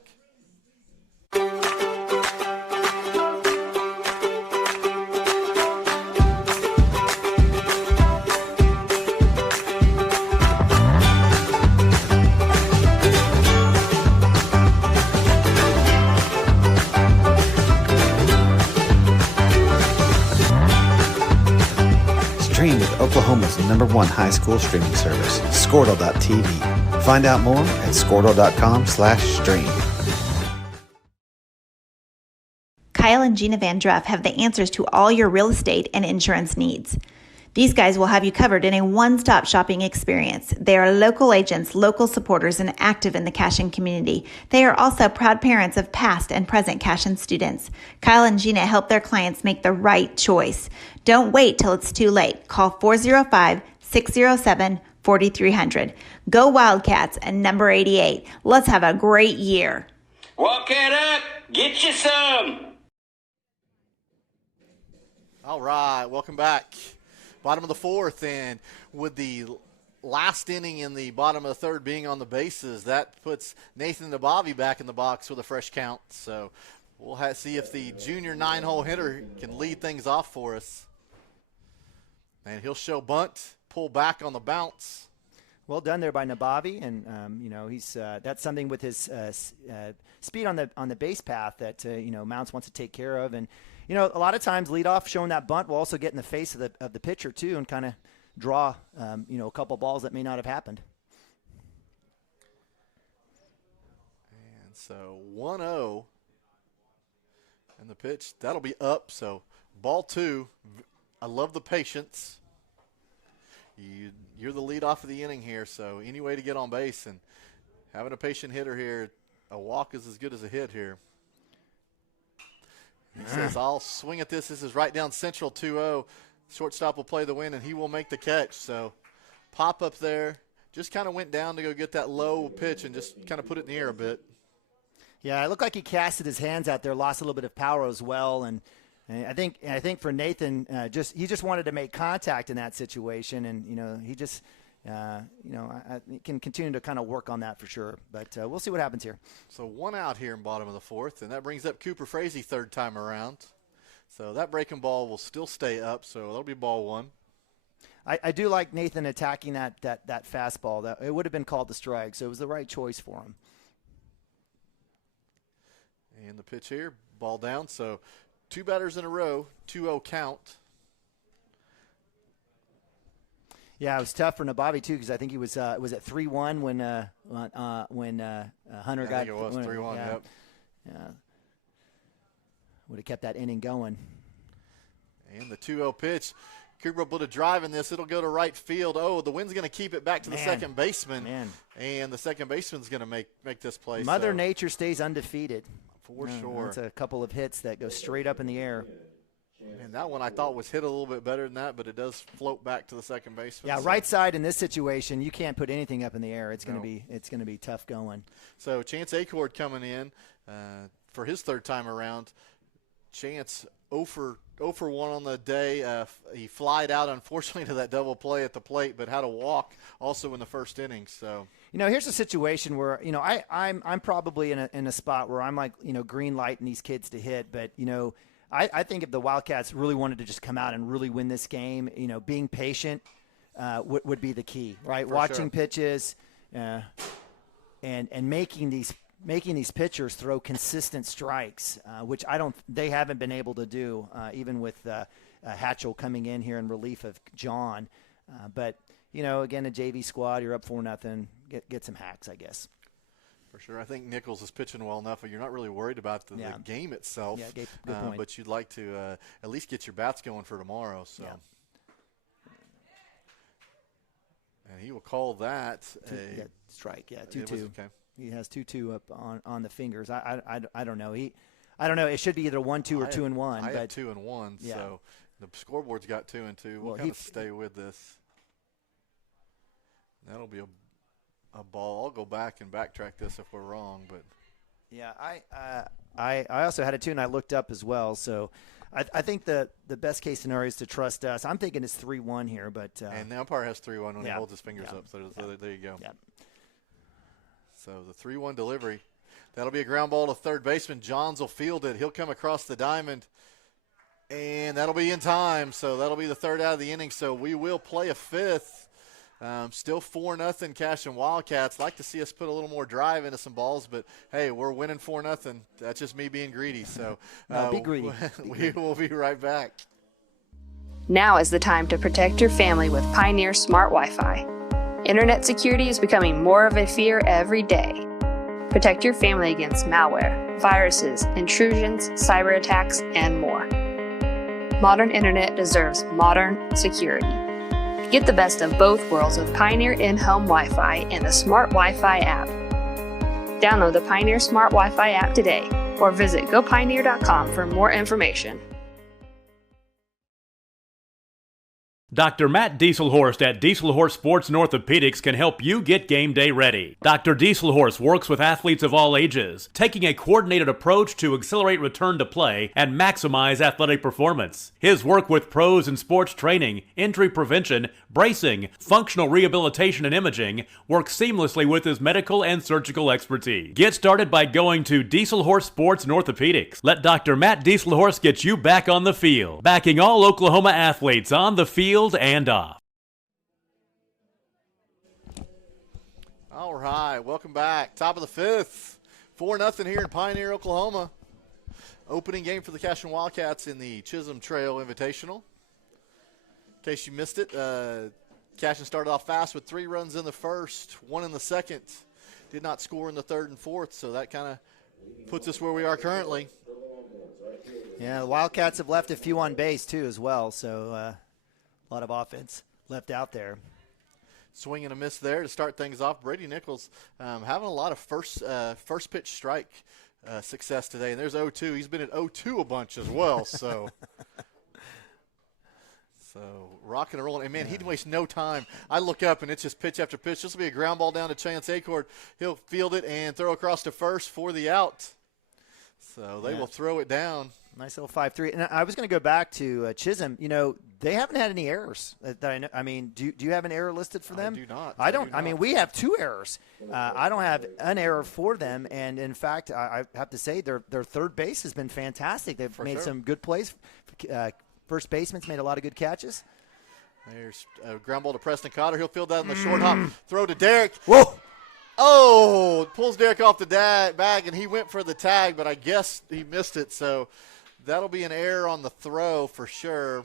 Stream with Oklahoma's #1 high school streaming service, Squirtle.tv. Find out more at Squirtle.com/stream. Kyle and Gina Van Druff have the answers to all your real estate and insurance needs. These guys will have you covered in a one-stop shopping experience. They are local agents, local supporters, and active in the Cashion community. They are also proud parents of past and present Cashion students. Kyle and Gina help their clients make the right choice. Don't wait till it's too late. Call 405-607-4300. Go Wildcats and number 88. Let's have a great year. Walk it up. Get you some. All right, welcome back. Bottom of the 4th, and with the last inning in the bottom of the 3rd being on the bases, that puts Nathan Nabavi back in the box with a fresh count. So we'll see if the junior 9-hole hitter can lead things off for us. And he'll show bunt, pull back on the bounce. Well done there by Nabavi, and he's that's something with his speed on the base path that Mounts wants to take care of. And a lot of times leadoff showing that bunt will also get in the face of the pitcher too, and kind of draw a couple balls that may not have happened. And so 1-0, and the pitch that'll be up. So ball 2. I love the patience. You're the lead off of the inning here, so any way to get on base, and having a patient hitter here, a walk is as good as a hit here. He says, I'll swing at this. This is right down central, 2-0. Shortstop will play the win, and he will make the catch. So pop up there. Just kind of went down to go get that low pitch and just kind of put it in the air a bit. Yeah, it looked like he casted his hands out there, lost a little bit of power as well. And I think for Nathan, he just wanted to make contact in that situation. And, he just – can continue to kind of work on that for sure. But we'll see what happens here. So 1 out here in bottom of the 4th, and that brings up Cooper Frazee 3rd time around. So that breaking ball will still stay up, so that'll be ball 1. I do like Nathan attacking that fastball. That it would have been called the strike, so it was the right choice for him. And the pitch here, ball down. So 2 batters in a row, 2-0 count. Yeah, it was tough for Nabavi too, because I think he was at 3-1 when Hunter got. I think it was 3-1. Yeah, yep. Yeah. Would have kept that inning going. And the 2-0 pitch. Cooper will put a drive in this. It'll go to right field. Oh, the wind's going to keep it back to the second baseman. And the second baseman's going to make this play. Mother Nature stays undefeated. For sure. It's a couple of hits that go straight up in the air. And that one I thought was hit a little bit better than that, but it does float back to the second baseman. Yeah, right side in this situation, you can't put anything up in the air. It's No. going to be tough going. So Chance Acord coming in for his third time around. Chance 0 for 1 on the day. He flied out, unfortunately, to that double play at the plate, but had a walk also in the first inning. So, here's a situation where, I'm probably in a spot where I'm like, green lighting these kids to hit. But, I think if the Wildcats really wanted to just come out and really win this game, being patient would be the key, right? For Watching sure. pitches and making these pitchers throw consistent strikes, which they haven't been able to do, even with Hatchell coming in here in relief of John. But again, a JV squad, you're up 4-0, get some hacks, I guess. for sure. I think Nichols is pitching well enough, but you're not really worried about the game itself. Yeah, good point. But you'd like to at least get your bats going for tomorrow. So. Yeah. And he will call that a strike. Yeah, 2-2. Okay. He has 2-2 up on the fingers. I don't know. I don't know. It should be either 1-2 or 2-1. I have 2-1. Yeah. So the scoreboard's got 2-2. We'll kind of stay with this. That'll be a ball. I'll go back and backtrack this if we're wrong, but yeah, I also had a 2 and I looked up as well. So I think the best case scenario is to trust us. I'm thinking it's 3-1 here, but and the umpire has 3-1 when he holds his fingers up. So there you go. Yeah. So the 3-1 delivery. That'll be a ground ball to third baseman. Johns will field it. He'll come across the diamond, and that'll be in time. So that'll be the third out of the inning. So we will play a fifth. Still 4-0 Cashion Wildcats. Like to see us put a little more drive into some balls, but hey, we're winning 4-0. That's just me being greedy. So be greedy. We will be right back. Now is the time to protect your family with Pioneer Smart Wi-Fi. Internet security is becoming more of a fear every day. Protect your family against malware, viruses, intrusions, cyber attacks, and more. Modern internet deserves modern security. Get the best of both worlds with Pioneer in-home Wi-Fi and the Smart Wi-Fi app. Download the Pioneer Smart Wi-Fi app today or visit gopioneer.com for more information. Dr. Matt Dieselhorst at Dieselhorst Sports and Orthopedics can help you get game day ready. Dr. Dieselhorst works with athletes of all ages, taking a coordinated approach to accelerate return to play and maximize athletic performance. His work with pros in sports training, injury prevention, bracing, functional rehabilitation, and imaging works seamlessly with his medical and surgical expertise. Get started by going to Dieselhorst Sports and Orthopedics. Let Dr. Matt Dieselhorst get you back on the field, backing all Oklahoma athletes on the field and off. All right, welcome back. Top of the fifth. 4-0 here in Pioneer, Oklahoma. Opening game for the Cashion Wildcats in the Chisholm Trail Invitational. In case you missed it, Cashion started off fast with 3 runs in the first, 1 in the second. Did not score in the third and fourth, so that kind of puts us where we are currently. Yeah, the Wildcats have left a few on base too as well, so a lot of offense left out there. Swing and a miss there to start things off. Brady Nichols having a lot of first pitch strike success today. And there's 0-2. He's been at 0-2 a bunch as well. So rocking and rolling. And, man, he didn't waste no time. I look up, and it's just pitch after pitch. This will be a ground ball down to Chance Acord. He'll field it and throw across to first for the out. So they will throw it down. Nice little 5-3. And I was going to go back to Chisholm. You know, they haven't had any errors that I know. I mean, do you have an error listed for them? I do not. I don't. I mean, we have 2 errors. I don't have an error for them. And, in fact, I have to say their third base has been fantastic. They've made some good plays. First baseman's made a lot of good catches. There's a ground ball to Preston Cotter. He'll field that in the short hop. Throw to Derek. Whoa. Oh, pulls Derek off the bag, and he went for the tag, but I guess he missed it. So that'll be an error on the throw for sure.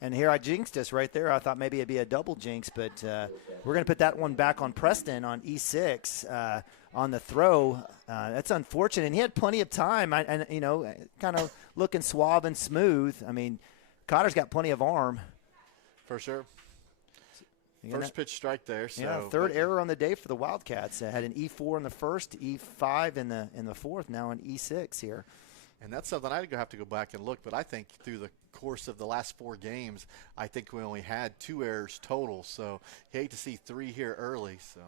And here I jinxed us right there. I thought maybe it'd be a double jinx, but we're going to put that one back on Preston on E6 on the throw. That's unfortunate. And he had plenty of time, and you know, kind of looking suave and smooth. I mean, Cotter's got plenty of arm. For sure. First pitch strike there. So yeah, third error on the day for the Wildcats. Had an E4 in the first, E5 in the fourth, now an E6 here. And that's something I'd have to go back and look, but I think through the course of the last 4 games, I think we only had 2 errors total. So you hate to see 3 here early. So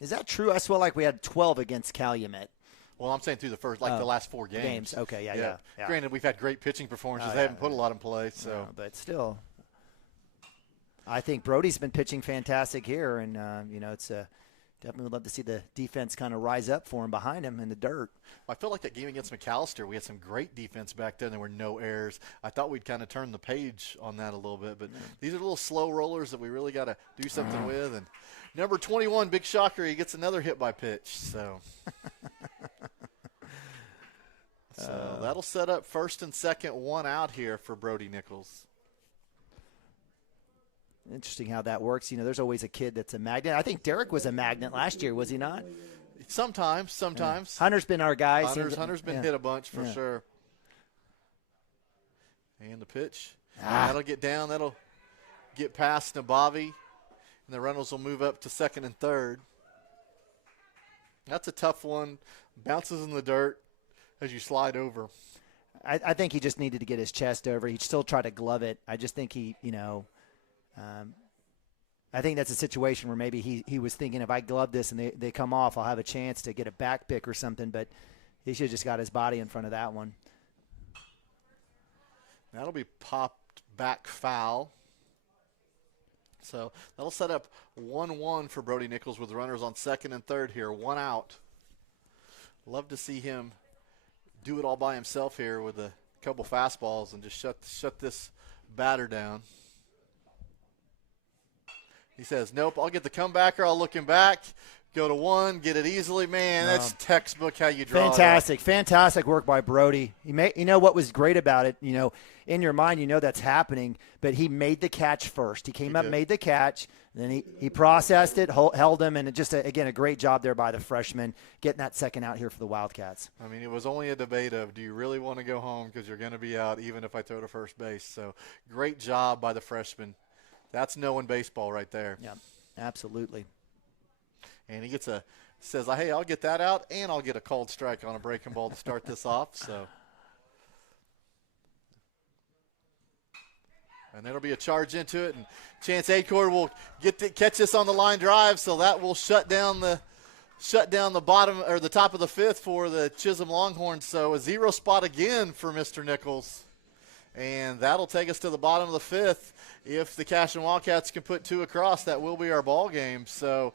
is that true? I feel like we had 12 against Calumet. Well, I'm saying through the first, the last 4 games. Okay, yeah. Granted, we've had great pitching performances. They haven't put a lot in play. So, but still, I think Brody's been pitching fantastic here, and it's definitely would love to see the defense kind of rise up for him behind him in the dirt. I feel like that game against McAllister, we had some great defense back then. There were no errors. I thought we'd kind of turn the page on that a little bit, but these are little slow rollers that we really got to do something with. And number 21, big shocker, he gets another hit by pitch. So, that'll set up first and second, 1 out here for Brody Nichols. Interesting how that works. There's always a kid that's a magnet. I think Derek was a magnet last year, was he not? Sometimes. Yeah. Hunter's been our guy. Hunter's been hit a bunch for sure. And the pitch. That'll get down. That'll get past Nabavi. And the Reynolds will move up to second and third. That's a tough one. Bounces in the dirt as you slide over. I think he just needed to get his chest over. He'd still try to glove it. I just think I think that's a situation where maybe he was thinking, if I glove this and they come off, I'll have a chance to get a back pick or something, but he should have just got his body in front of that one. That'll be popped back foul. So that'll set up 1-1 for Brody Nichols with runners on second and third here, 1 out. Love to see him do it all by himself here with a couple fastballs and just shut this batter down. He says, nope, I'll get the comebacker. I'll look him back, go to 1, get it easily. Man, that's textbook how you draw Fantastic work by Brody. What was great about it, in your mind, that's happening, but he made the catch first. He came up, made the catch, then he processed it, held him, and it just, again, a great job there by the freshman getting that second out here for the Wildcats. I mean, it was only a debate of, do you really want to go home because you're going to be out even if I throw to first base? So great job by the freshman. That's knowing baseball right there. Yeah, absolutely. And he says, hey, I'll get that out, and I'll get a called strike on a breaking ball to start this off. So, and there'll be a charge into it, and Chance Acord will catch this on the line drive, so that will shut down the bottom or the top of the 5th for the Chisholm Longhorns. So a 0 spot again for Mr. Nichols. And that'll take us to the bottom of the 5th. If the Cashion Wildcats can put 2 across, that will be our ball game. So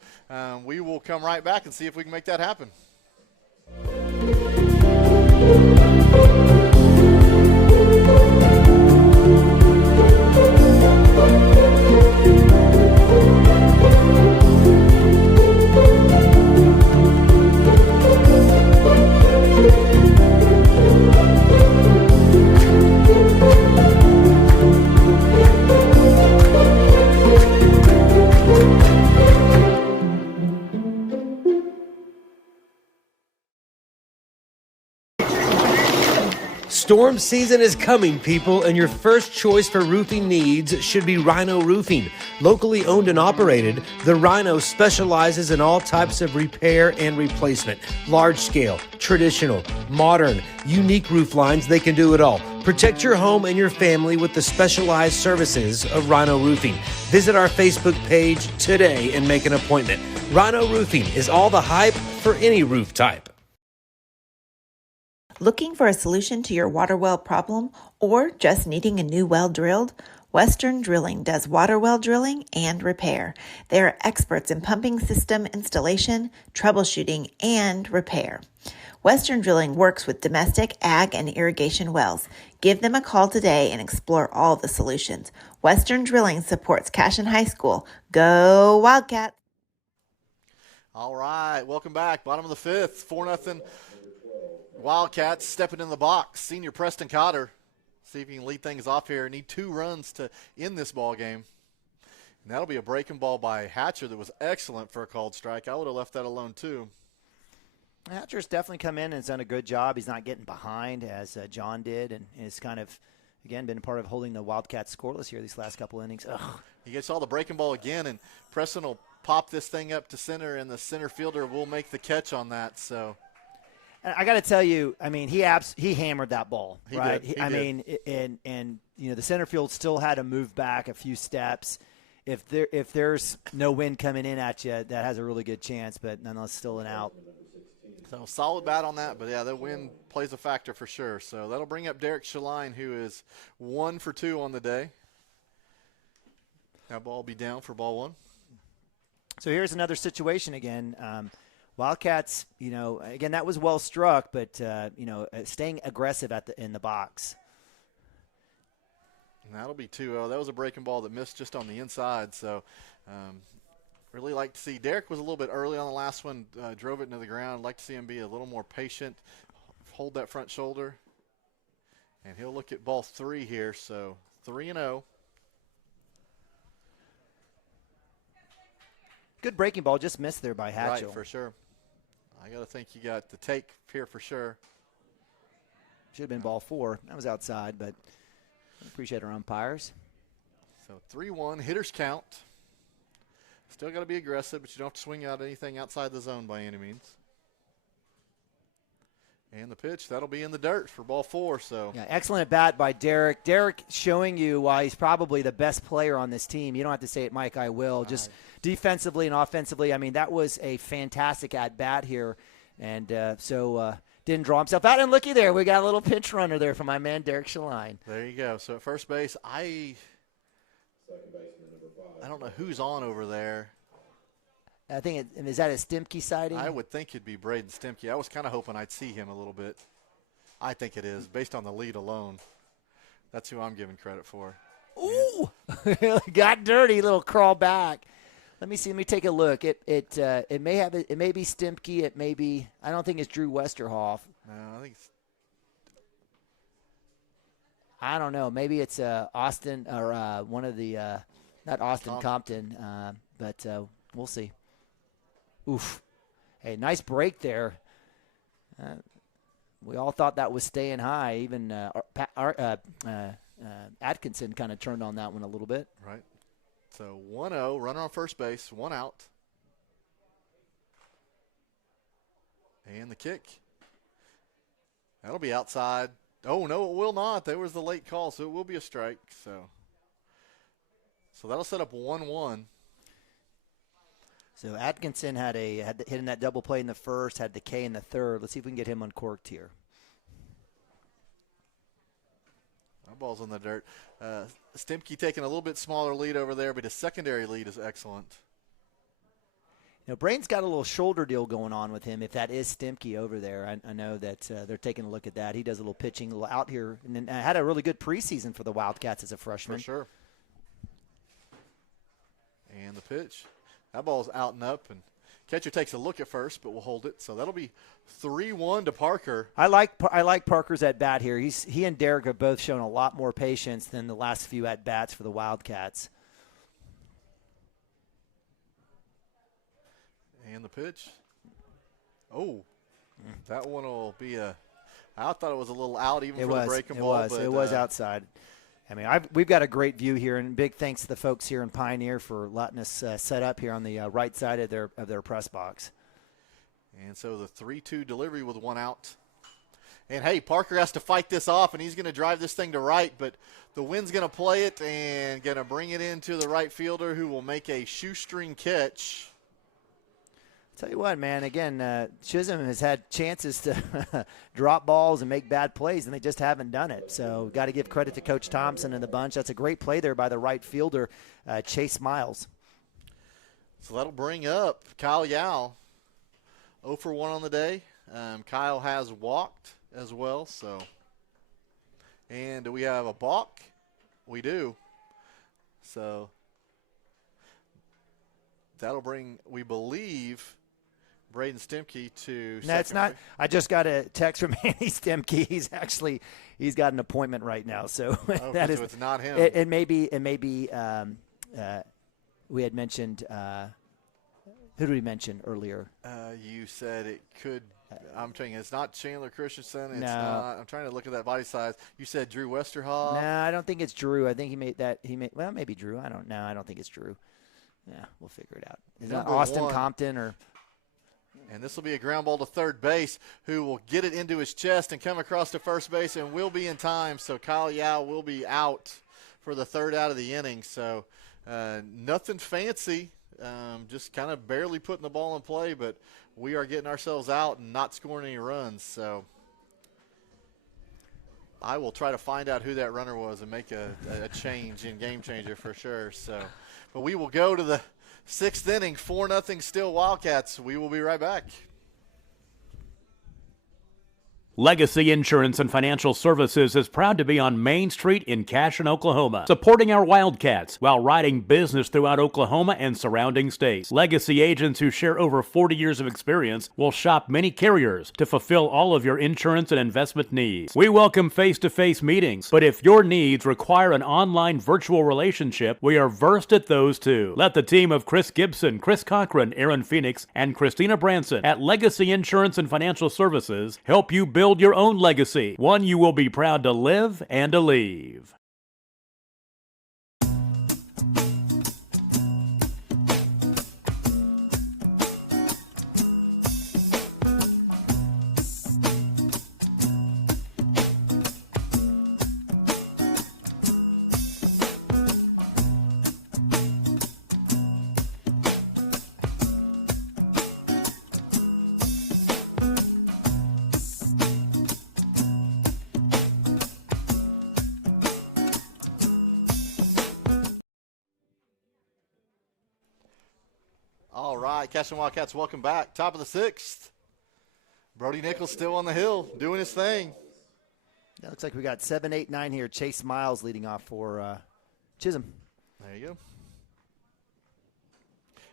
we will come right back and see if we can make that happen. Storm season is coming, people, and your first choice for roofing needs should be Rhino Roofing. Locally owned and operated, the Rhino specializes in all types of repair and replacement. Large scale, traditional, modern, unique roof lines, they can do it all. Protect your home and your family with the specialized services of Rhino Roofing. Visit our Facebook page today and make an appointment. Rhino Roofing is all the hype for any roof type. Looking for a solution to your water well problem or just needing a new well drilled? Western Drilling does water well drilling and repair. They are experts in pumping system installation, troubleshooting, and repair. Western Drilling works with domestic, ag, and irrigation wells. Give them a call today and explore all the solutions. Western Drilling supports Cashion High School. Go Wildcats! All right, welcome back. Bottom of the 5th, 4-0. Wildcats stepping in the box. Senior Preston Cotter. See if he can lead things off here. Need 2 runs to end this ball game. And that'll be a breaking ball by Hatcher that was excellent for a called strike. I would have left that alone too. Hatcher's definitely come in and has done a good job. He's not getting behind as John did, and has kind of, again, been a part of holding the Wildcats scoreless here these last couple innings. Ugh. He gets all the breaking ball again, and Preston will pop this thing up to center, and the center fielder will make the catch on that. So. And I got to tell you, I mean, he hammered that ball, right? He I did. mean, and the center field still had to move back a few steps. If there's no wind coming in at you, that has a really good chance, but nonetheless, still an out. So solid bat on that, but yeah, the wind plays a factor for sure. So that'll bring up Derek Shaline, who is 1 for 2 on the day. That ball will be down for ball 1. So here's another situation again. Wildcats, again, that was well struck, but, staying aggressive in the box. And that'll be 2-0. That was a breaking ball that missed just on the inside. So really like to see. Derek was a little bit early on the last one, drove it into the ground. Like to see him be a little more patient, hold that front shoulder. And he'll look at ball 3 here. So 3-0. Good breaking ball, just missed there by Hatchell. Right, for sure. I got to think you got the take here for sure. Should have been ball 4. That was outside, but I appreciate our umpires. So 3-1, hitters count. Still got to be aggressive, but you don't have to swing out anything outside the zone by any means. And the pitch, that'll be in the dirt for ball 4. So yeah, excellent at bat by Derek. Derek showing you why he's probably the best player on this team. You don't have to say it, Mike, I will. Just defensively and offensively, I mean, that was a fantastic at bat here. And didn't draw himself out. And looky there, we got a little pinch runner there from my man Derek Shaline. There you go. So at first base, I don't know who's on over there. I think is that a Stimke sighting? I would think it'd be Braden Stimke. I was kind of hoping I'd see him a little bit. I think it is, based on the lead alone. That's who I'm giving credit for. Ooh, got dirty, little crawl back. Let me see. Let me take a look. It may be Stimke. It may be. I don't think it's Drew Westerhoff. No, I think it's. I don't know. Maybe it's Austin or one of the not Austin Compton, but we'll see. Oof. Hey, nice break there. We all thought that was staying high. Even Atkinson kind of turned on that one a little bit. Right. So 1-0, runner on first base, 1 out. And the kick. That'll be outside. Oh, no, it will not. There was the late call, so it will be a strike. So that'll set up 1-1. So Atkinson had hit in that double play in the first, had the K in the third. Let's see if we can get him uncorked here. That ball's in the dirt. Stimke taking a little bit smaller lead over there, but his secondary lead is excellent. Brain's got a little shoulder deal going on with him, if that is Stimke over there. I know that they're taking a look at that. He does a little pitching, a little out here, and then had a really good preseason for the Wildcats as a freshman. For sure. And the pitch. That ball's out and up, and catcher takes a look at first, but we'll hold it. So that'll be 3-1 to Parker. I like Parker's at bat here. He and Derek have both shown a lot more patience than the last few at bats for the Wildcats. And the pitch. Oh, that one will be I thought it was a little out even for the breaking ball. It was outside. I mean, we've got a great view here, and big thanks to the folks here in Pioneer for letting us set up here on the right side of their press box. And so the 3-2 delivery with 1 out. And, hey, Parker has to fight this off, and he's going to drive this thing to right, but the wind's going to play it and going to bring it into the right fielder who will make a shoestring catch. Tell you what, man, again, Chisholm has had chances to drop balls and make bad plays, and they just haven't done it. So got to give credit to Coach Thompson and the bunch. That's a great play there by the right fielder, Chase Miles. So that'll bring up Kyle Yao, 0 for 1 on the day. Kyle has walked as well. So, and do we have a balk? We do. So that'll bring, we believe, Braden Stimke to second. No, it's not. I just got a text from Andy Stimke. He's got an appointment right now. So so it's not him. It may be. We had mentioned. Who did we mention earlier? You said it could. I'm telling you, it's not Chandler Christensen. It's No. not. I'm trying to look at that body size. You said Drew Westerhoff. No, I don't think it's Drew. I think well, maybe Drew. I don't know. I don't think it's Drew. Yeah, we'll figure it out. Is that Austin 1. Compton or? And this will be a ground ball to third base, who will get it into his chest and come across to first base and will be in time. So Kyle Yao will be out for the third out of the inning. So nothing fancy, just kind of barely putting the ball in play, but we are getting ourselves out and not scoring any runs. So I will try to find out who that runner was and make a change in game changer for sure. So, but we will go to the 6th inning, 4-0 still Wildcats. We will be right back. Legacy Insurance and Financial Services is proud to be on Main Street in Cashion, Oklahoma, supporting our Wildcats while writing business throughout Oklahoma and surrounding states. Legacy agents who share over 40 years of experience will shop many carriers to fulfill all of your insurance and investment needs. We welcome face-to-face meetings, but if your needs require an online virtual relationship, we are versed at those too. Let the team of Chris Gibson, Chris Cochran, Aaron Phoenix, and Christina Branson at Legacy Insurance and Financial Services help you build your own legacy, one you will be proud to live and to leave. All right, Cashion Wildcats, welcome back. Top of the 6th. Brody Nichols still on the hill, doing his thing. Yeah, looks like we got 7, 8, 9 here. Chase Miles leading off for Chisholm. There you go.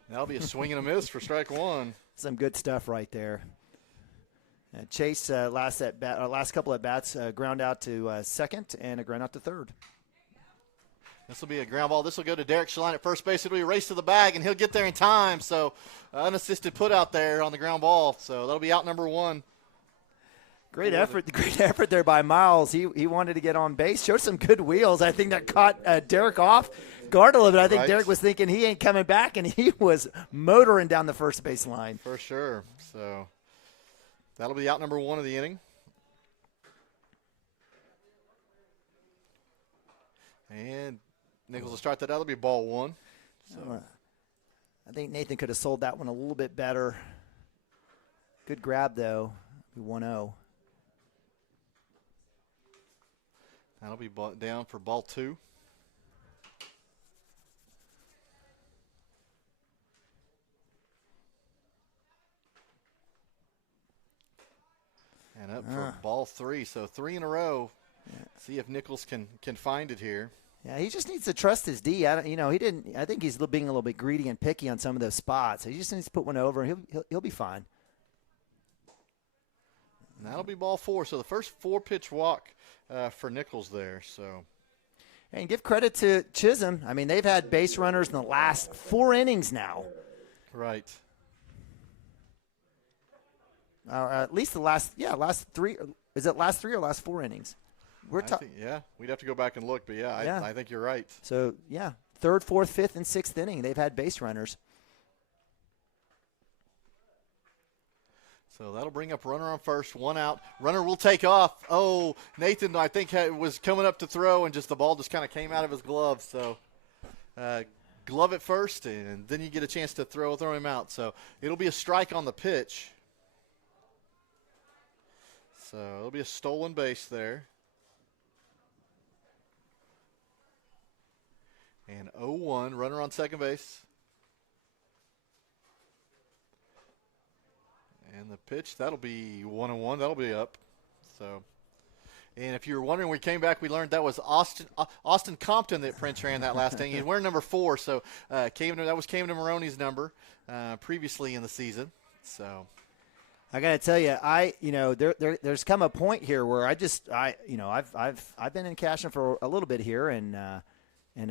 That'll be a swing and a miss for strike one. Some good stuff right there. Chase, last couple at bats, ground out to second and a ground out to third. This will be a ground ball. This will go to Derek Shaline at first base. It'll be a race to the bag, and he'll get there in time. So unassisted put out there on the ground ball. So that'll be out number 1. Great effort there by Miles. He wanted to get on base, showed some good wheels. I think that caught Derek off guard a little bit. I think Derek was thinking he ain't coming back, and he was motoring down the first base line. For sure. So that'll be out number 1 of the inning. And Nichols will start that out. That'll be ball 1. So. I think Nathan could have sold that one a little bit better. Good grab, though. 1-0. That'll be down for ball 2. And up for ball 3. So 3 in a row. Yeah. See if Nichols can find it here. Yeah, he just needs to trust his D. I think he's being a little bit greedy and picky on some of those spots. He just needs to put one over, and he'll be fine. And that'll be ball 4. So the first 4-pitch walk for Nichols there. So, and give credit to Chisholm. I mean, they've had base runners in the last 4 innings now. Right. At least the last 3. Is it last 3 or last 4 innings? We'd have to go back and look, but I think you're right. So, 3rd, 4th, 5th, and 6th inning, they've had base runners. So that'll bring up runner on first, 1 out. Runner will take off. Oh, Nathan, I think, was coming up to throw, and the ball just kind of came out of his glove. So glove it first, and then you get a chance to throw him out. So it'll be a strike on the pitch. So it'll be a stolen base there. And 0-1, runner on second base. And the pitch, that'll be 1-1. That'll be up. So, and if you were wondering, we came back, we learned that was Austin Compton that Prince ran that last inning. He's wearing number 4, so that was Camden Maroney's number previously in the season. So, I got to tell you, there's come a point here where I've been in Cashion for a little bit here, and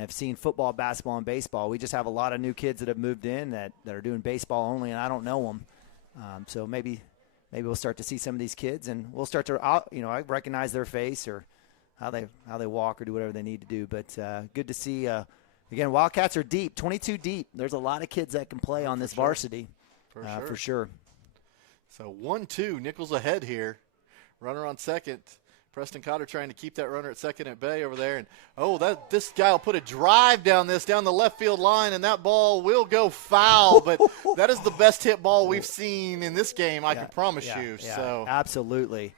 I've seen football, basketball, and baseball. We just have a lot of new kids that have moved in that are doing baseball only, and I don't know them. So maybe we'll start to see some of these kids, and we'll start to I recognize their face or how they walk or do whatever they need to do. But good to see. Again, Wildcats are deep, 22 deep. There's a lot of kids that can play on this varsity, for sure. So 1-2, Nichols ahead here. Runner on second. Preston Cotter trying to keep that runner at second at bay over there. And, this guy will put a drive down the left field line, and that ball will go foul. But that is the best hit ball we've seen in this game, I can promise you. Yeah, So absolutely.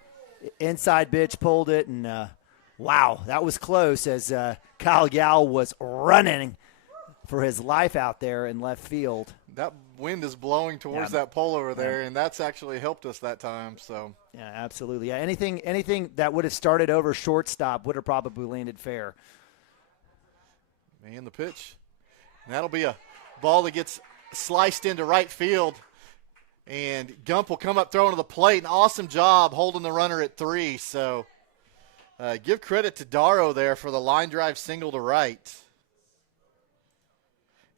Inside pitch, pulled it, and wow, that was close as Kyle Yao was running for his life out there in left field. That wind is blowing towards that pole over there, and that's actually helped us that time. So yeah, absolutely. Yeah, anything that would have started over shortstop would have probably landed fair. Man, the pitch. And that'll be a ball that gets sliced into right field, and Gump will come up throwing to the plate. An awesome job holding the runner at 3. So give credit to Darrow there for the line drive single to right.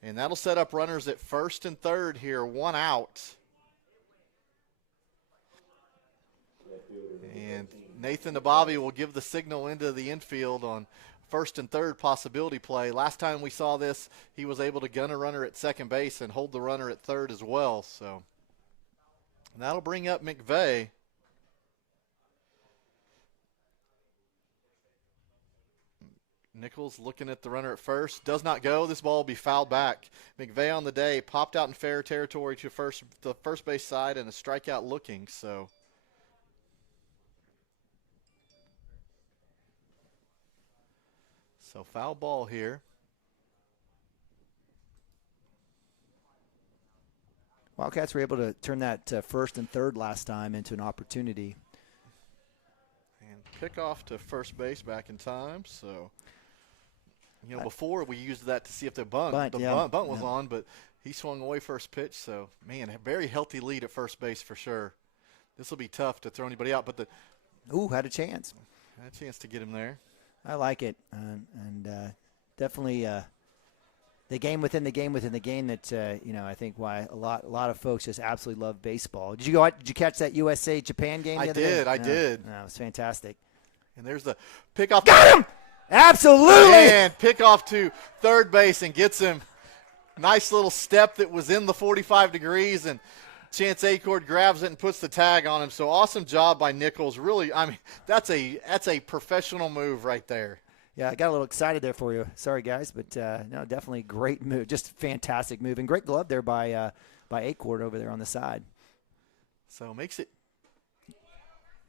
And that'll set up runners at first and third here, 1 out. And Nathan Nabavi will give the signal into the infield on first and third possibility play. Last time we saw this, he was able to gun a runner at second base and hold the runner at third as well. So and that'll bring up McVeigh. Nichols looking at the runner at first. Does not go. This ball will be fouled back. McVeigh on the day popped out in fair territory to the first base side and a strikeout looking. So foul ball here. Wildcats were able to turn that first and third last time into an opportunity. And pick off to first base back in time. So, before we used that to see if the bunt was on, but he swung away first pitch. So, man, a very healthy lead at first base for sure. This will be tough to throw anybody out. But had a chance. Had a chance to get him there. I like it, and definitely the game within the game within the game. That I think why a lot of folks just absolutely love baseball. Did you catch that USA Japan game? I did. It was fantastic. And there's the pickoff. Got him! Absolutely. And pickoff to third base and gets him. Nice little step that was in the 45 degrees, and Chance Acord grabs it and puts the tag on him. So awesome job by Nichols. Really, I mean, that's a professional move right there. Yeah, I got a little excited there for you. Sorry, guys, but no, definitely great move. Just fantastic move and great glove there by Acord over there on the side. So makes it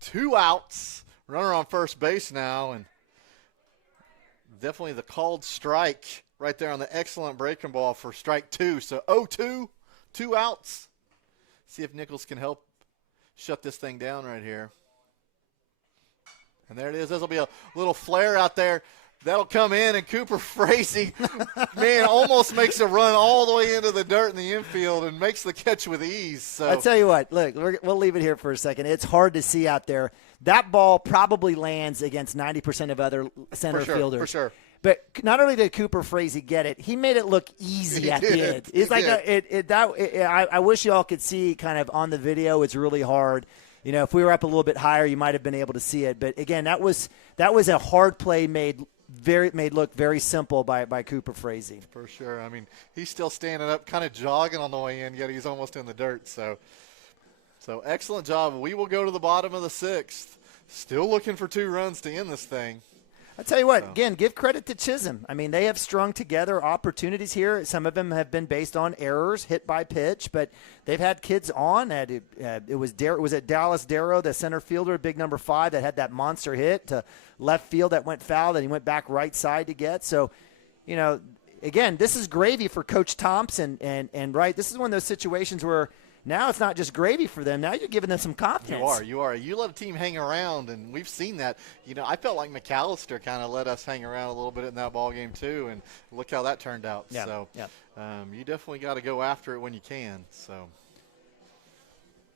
2 outs. Runner on first base now, and definitely the called strike right there on the excellent breaking ball for strike 2. So 0-2, 2 outs. See if Nichols can help shut this thing down right here. And there it is. This will be a little flare out there. That'll come in, and Cooper Frazee, man, almost makes a run all the way into the dirt in the infield and makes the catch with ease. So I'll tell you what, look, we'll leave it here for a second. It's hard to see out there. That ball probably lands against 90% of other center fielders. For sure. But not only did Cooper Frazee get it, he made it look easy at the end. It's like I wish y'all could see kind of on the video. It's really hard. If we were up a little bit higher, you might have been able to see it. But again, that was a hard play made look very simple by Cooper Frazee. For sure. I mean, he's still standing up, kind of jogging on the way in, yet he's almost in the dirt. So excellent job. We will go to the bottom of the 6th. Still looking for 2 runs to end this thing. I'll tell you what, again, give credit to Chisholm. I mean, they have strung together opportunities here. Some of them have been based on errors, hit by pitch, but they've had kids on. Was it Dallas Darrow, the center fielder, big number 5, that had that monster hit to left field that went foul that he went back right side to get. So, again, this is gravy for Coach Thompson, and right, this is one of those situations where now it's not just gravy for them. Now you're giving them some confidence. You are. You let a team hang around, and we've seen that. I felt like McAllister kind of let us hang around a little bit in that ball game too, and look how that turned out. Yeah, so yeah. You definitely got to go after it when you can. So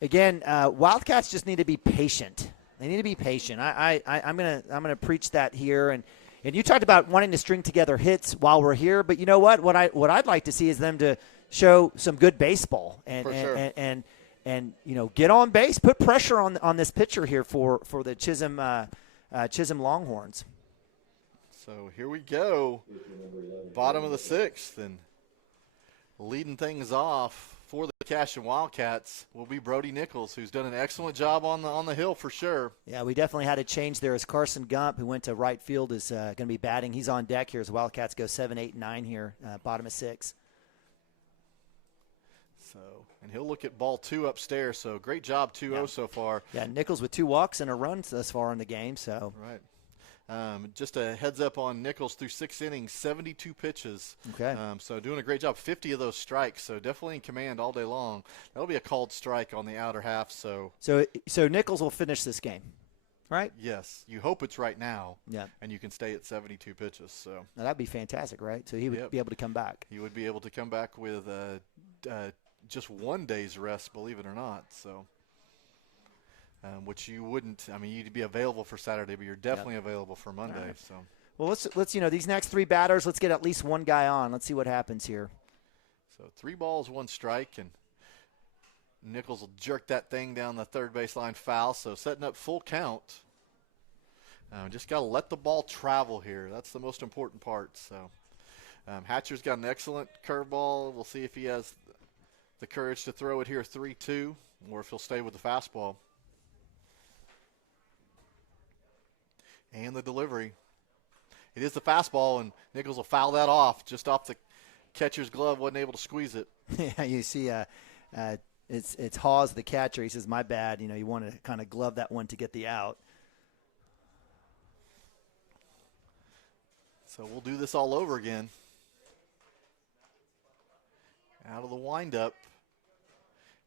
again, Wildcats just need to be patient. They need to be patient. I'm gonna preach that here, and you talked about wanting to string together hits while we're here, but you know what? What I'd like to see is them to show some good baseball and get on base, put pressure on this pitcher here for the Chisholm Longhorns. So here we go, bottom of the 6th, and leading things off for the Cashion Wildcats will be Brody Nichols, who's done an excellent job on the hill for sure. Yeah, we definitely had a change there as Carson Gump, who went to right field, is going to be batting. He's on deck here as Wildcats go 7, 8, 9 here, bottom of 6. So, and he'll look at ball 2 upstairs. So great job 2-0 so far. Yeah, Nichols with 2 walks and a run thus far in the game. So right. Just a heads up on Nichols through 6 innings, 72 pitches. Okay. So doing a great job, 50 of those strikes. So definitely in command all day long. That'll be a called strike on the outer half. So Nichols will finish this game, right? Yes. You hope it's right now. Yeah. And you can stay at 72 pitches. So now, that'd be fantastic, right? So he would be able to come back. He would be able to come back with just 1 day's rest, believe it or not. So. Which you wouldn't. I mean, you'd be available for Saturday, but you're definitely available for Monday. Right. So, well, let's these next 3 batters. Let's get at least one guy on. Let's see what happens here. So 3 balls, 1 strike, and Nichols will jerk that thing down the third baseline foul. So setting up full count. Just got to let the ball travel here. That's the most important part. So Hatcher's got an excellent curveball. We'll see if he has the courage to throw it here 3-2, or if he'll stay with the fastball. And the delivery. It is the fastball, and Nichols will foul that off just off the catcher's glove. Wasn't able to squeeze it. Yeah, you see it's Hawes, the catcher. He says, my bad. You want to kind of glove that one to get the out. So we'll do this all over again. Out of the windup.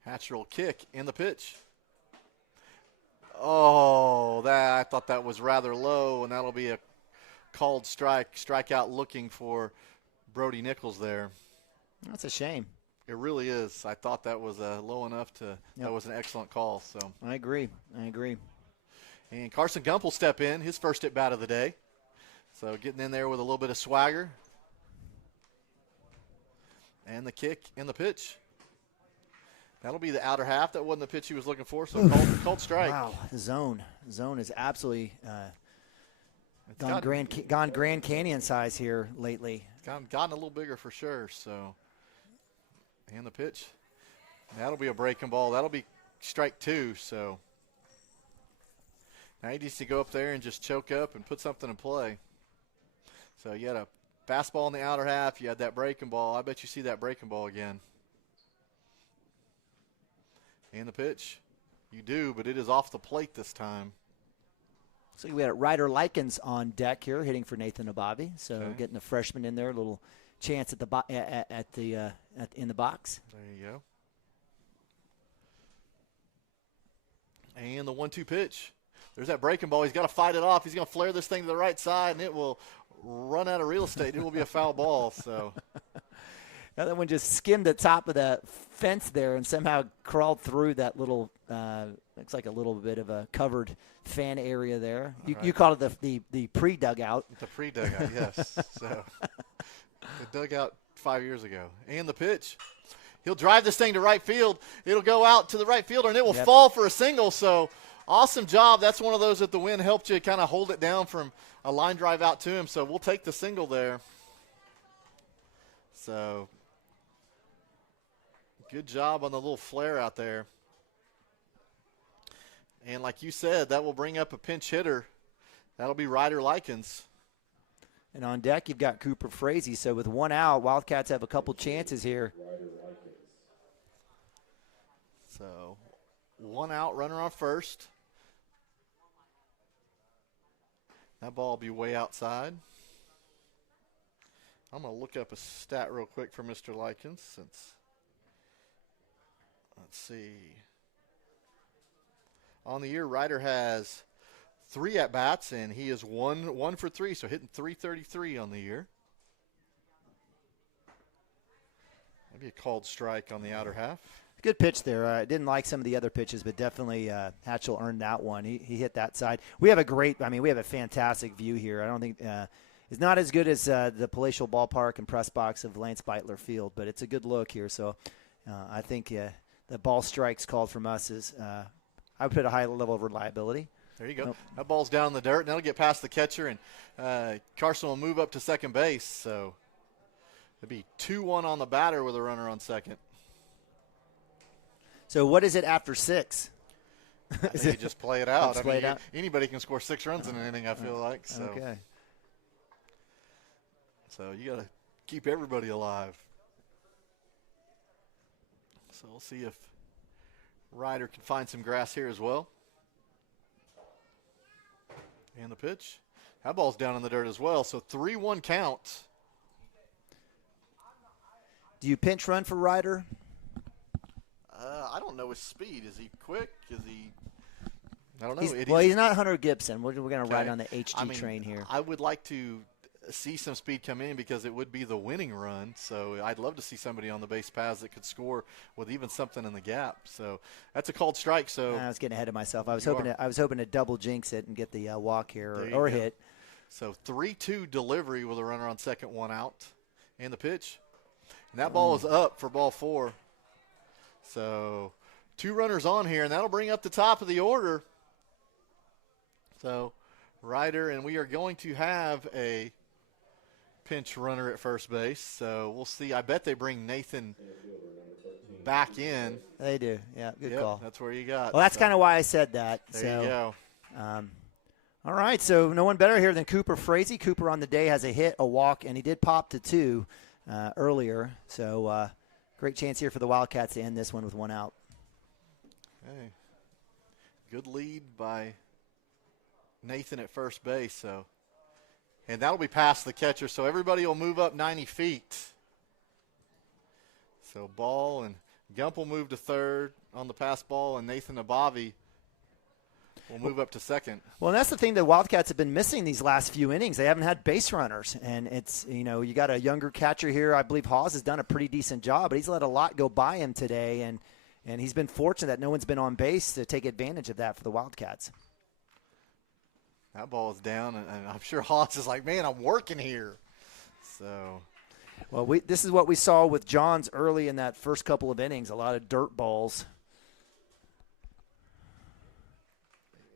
Hatcher will kick in the pitch. Oh, I thought that was rather low, and that'll be a called strikeout looking for Brody Nichols there. That's a shame. It really is. I thought that was low enough to. Yep. That was an excellent call. So I agree. And Carson Gump will step in, his first at bat of the day. So getting in there with a little bit of swagger. And the kick and the pitch. That'll be the outer half. That wasn't the pitch he was looking for, so called strike. Wow, the zone is absolutely gone Grand Canyon size here lately. It's gotten a little bigger for sure. So, and the pitch. That'll be a breaking ball. That'll be strike 2. So now he needs to go up there and just choke up and put something in play. So you had a fastball in the outer half. You had that breaking ball. I bet you see that breaking ball again. And the pitch. You do, but it is off the plate this time. So we had Ryder Likens on deck here, hitting for Nathan Ababi. So getting the freshman in there, a little chance at in the box. There you go. And the 1-2 pitch. There's that breaking ball. He's got to fight it off. He's going to flare this thing to the right side, and it will run out of real estate. It will be a foul ball. So. Now that one just skimmed the top of the fence there and somehow crawled through that little, looks like a little bit of a covered fan area there. You call it the pre-dugout. The pre-dugout, yes. So the dugout 5 years ago. And the pitch. He'll drive this thing to right field. It'll go out to the right fielder, and it will fall for a single. So awesome job. That's one of those that the wind helped you kind of hold it down from a line drive out to him. So we'll take the single there. So good job on the little flare out there. And like you said, that will bring up a pinch hitter. That'll be Ryder Likens. And on deck, you've got Cooper Frazee. So with 1 out, Wildcats have a couple chances here. So 1 out, runner on first. That ball will be way outside. I'm going to look up a stat real quick for Mr. Likens since. Let's see. On the year, Ryder has 3 at-bats, and he is 1 for 3, so hitting .333 on the year. Maybe a called strike on the outer half. Good pitch there. I didn't like some of the other pitches, but definitely Hatchell earned that one. He hit that side. We have a fantastic view here. I don't think it's not as good as the palatial ballpark and press box of Lance Beitler Field, but it's a good look here. So I think the ball strikes called from us is I would put a high level of reliability. There you go. Nope. That ball's down in the dirt, and that'll get past the catcher, and Carson will move up to second base. So it'll be 2-1 on the batter with a runner on second. So what is it after 6? I think you just play it out. Play it out? Anybody can score 6 runs in an inning, I feel like. So. Okay. So you got to keep everybody alive. So we'll see if Ryder can find some grass here as well. And the pitch. That ball's down in the dirt as well. So 3-1 count. Do you pinch run for Ryder? I don't know his speed. Is he quick? Is he? I don't know. He's not Hunter Gibson. We're going to ride on the HG I mean, train here. I would like to see some speed come in because it would be the winning run. So I'd love to see somebody on the base paths that could score with even something in the gap. So that's a called strike. So I was getting ahead of myself. I was hoping to double jinx it and get the walk here or hit. So 3-2 delivery with a runner on second, 1 out, and the pitch. And that ball is up for ball 4. So 2 runners on here, and that'll bring up the top of the order. So Ryder, and we are going to have a pinch runner at first base. So we'll see. I bet they bring Nathan back in. They do. Yeah, good call. That's where you got. Well, that's kind of why I said that. There you go. All right, so no one better here than Cooper Frazee. Cooper on the day has a hit, a walk, and he did pop to 2 earlier. So great chance here for the Wildcats to end this one with 1 out. Hey, good lead by Nathan at first base. So, and that'll be past the catcher. So everybody will move up 90 feet. So ball and Gump will move to third on the pass ball, and Nathan Abavi will move up to second. Well, and that's the thing that Wildcats have been missing these last few innings. They haven't had base runners, and it's, you got a younger catcher here. I believe Hawes has done a pretty decent job, but he's let a lot go by him today, and he's been fortunate that no one's been on base to take advantage of that for the Wildcats. That ball is down, and I'm sure Hawes is like, man, I'm working here. So, well, this is what we saw with Johns early in that first couple of innings, a lot of dirt balls.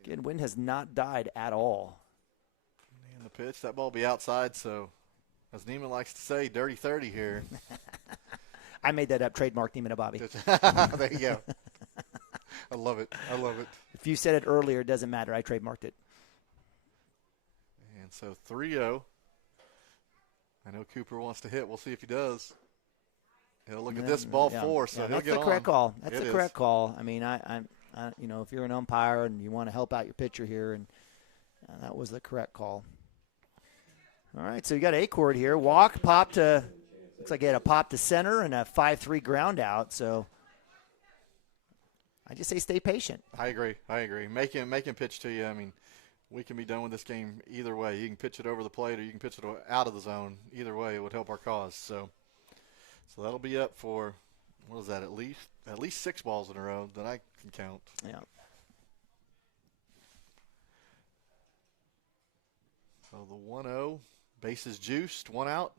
Again, wind has not died at all. And the pitch, that ball will be outside, so as Neiman likes to say, dirty 30 here. I made that up, trademark Neiman Abavi. There you go. I love it. If you said it earlier, it doesn't matter. I trademarked it. And so 3-0. I know Cooper wants to hit. We'll see if he does. He'll look at this ball 4, so he'll that's get the on. correct call. That's the correct call. I mean, I if you're an umpire and you want to help out your pitcher here, and that was the correct call. All right, so you got Acord here. Walk, pop to, looks like he had a pop to center and a 5-3 ground out. So I just say stay patient. I agree. Make him pitch to you. I mean, we can be done with this game either way. You can pitch it over the plate or you can pitch it out of the zone. Either way, it would help our cause. So that'll be up for, what is that, at least 6 balls in a row that I can count. Yeah. So the 1-0, bases juiced, 1 out.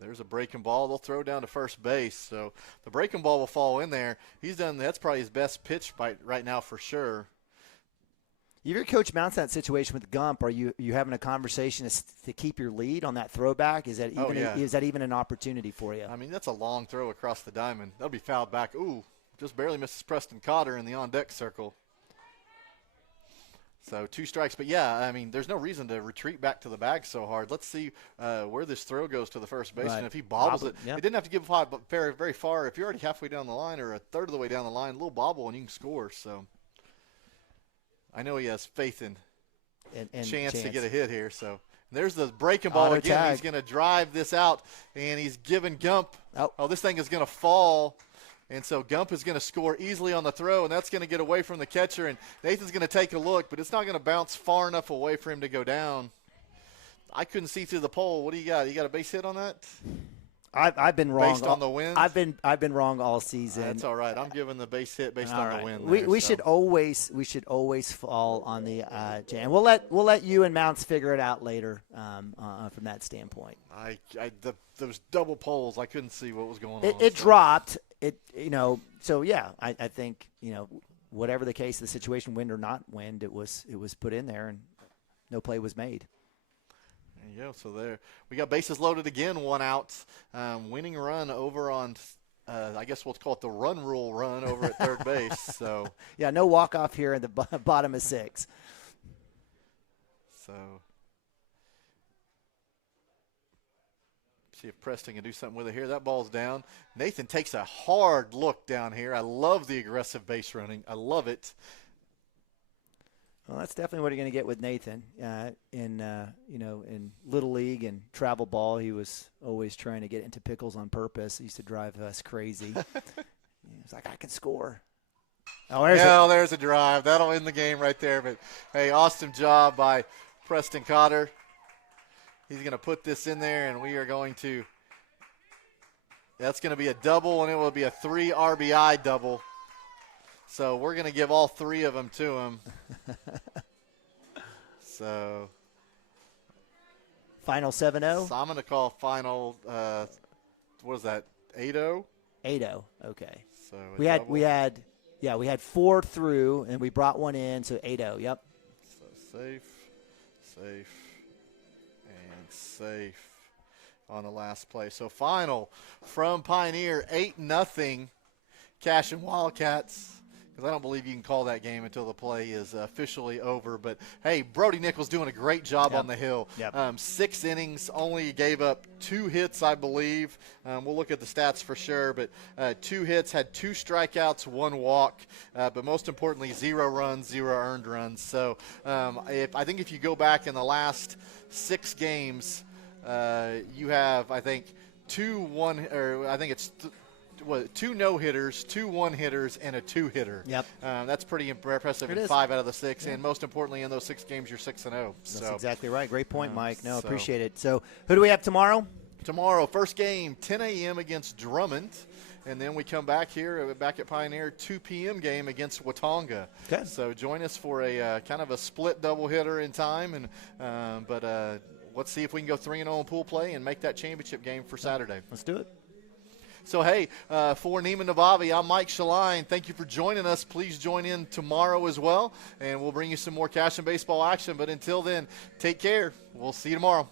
There's a breaking ball. They'll throw down to first base. So the breaking ball will fall in there. That's probably his best pitch right now for sure. If your coach mounts that situation with Gump, are you having a conversation to keep your lead on that throwback? Is that even an opportunity for you? I mean, that's a long throw across the diamond. That'll be fouled back. Ooh, just barely misses Preston Cotter in the on-deck circle. So 2 strikes. But, yeah, I mean, there's no reason to retreat back to the bag so hard. Let's see where this throw goes to the first baseman. Right. If he bobbles it, yep. He didn't have to give it very, very far. If you're already halfway down the line or a third of the way down the line, a little bobble and you can score. So I know he has faith in and chance to get a hit here. So there's the breaking ball Auto again. tag. He's going to drive this out, and he's giving Gump. Oh, this thing is going to fall. And so Gump is going to score easily on the throw, and that's going to get away from the catcher. And Nathan's going to take a look, but it's not going to bounce far enough away for him to go down. I couldn't see through the pole. What do you got? You got a base hit on that? I've been wrong. Based on the wind? I've been wrong all season. That's all right. I'm giving the base hit based All on right. the wind. We should always fall on the jam. We'll let you and Mounts figure it out later from that standpoint. Those double poles, I couldn't see what was going on. It dropped. So yeah, I think whatever the case, the situation, wind or not wind, it was put in there and no play was made. There you go. So there we got bases loaded again, 1 out. Winning run over on I guess we'll call it the run rule run over at third base. So yeah, no walk-off here in the bottom of 6. So see if Preston can do something with it here. That ball's down. Nathan takes a hard look down here. I love the aggressive base running. I love it. Well, that's definitely what you're going to get with Nathan. In Little League and travel ball, he was always trying to get into pickles on purpose. He used to drive us crazy. He was like, I can score. Oh, there's a drive. That'll end the game right there. But, hey, awesome job by Preston Cotter. He's going to put this in there, and we are going to – that's going to be a double, and it will be a 3 RBI double. So we're going to give all 3 of them to him. So final 7-0? So I'm going to call final, what is that, 8-0? 8-0, okay. So we had 4 through, and we brought 1 in, so 8-0, yep. So safe, and safe on the last play. So final from Pioneer, 8-0, Cashion Wildcats. Because I don't believe you can call that game until the play is officially over. But, hey, Brody Nichols doing a great job on the hill. 6 innings, only gave up 2 hits, I believe. We'll look at the stats for sure. But 2 hits, had 2 strikeouts, 1 walk. But most importantly, 0 runs, 0 earned runs. So I think if you go back in the last 6 games, you have, I think, 2 no-hitters, 2 1-hitters, and a 2-hitter. Yep. That's pretty impressive in 5 out of the 6. Yeah. And most importantly, in those 6 games, you're 6-0. That's exactly right. Great point, Mike. Appreciate it. So who do we have tomorrow? Tomorrow, first game, 10 a.m. against Drummond. And then we come back here, back at Pioneer, 2 p.m. game against Watonga. Okay. So join us for a kind of a split doubleheader in time. But let's see if we can go 3-0 in pool play and make that championship game for Saturday. Let's do it. So, hey, for Neiman Navavi, I'm Mike Shaline. Thank you for joining us. Please join in tomorrow as well, and we'll bring you some more Cashion baseball action. But until then, take care. We'll see you tomorrow.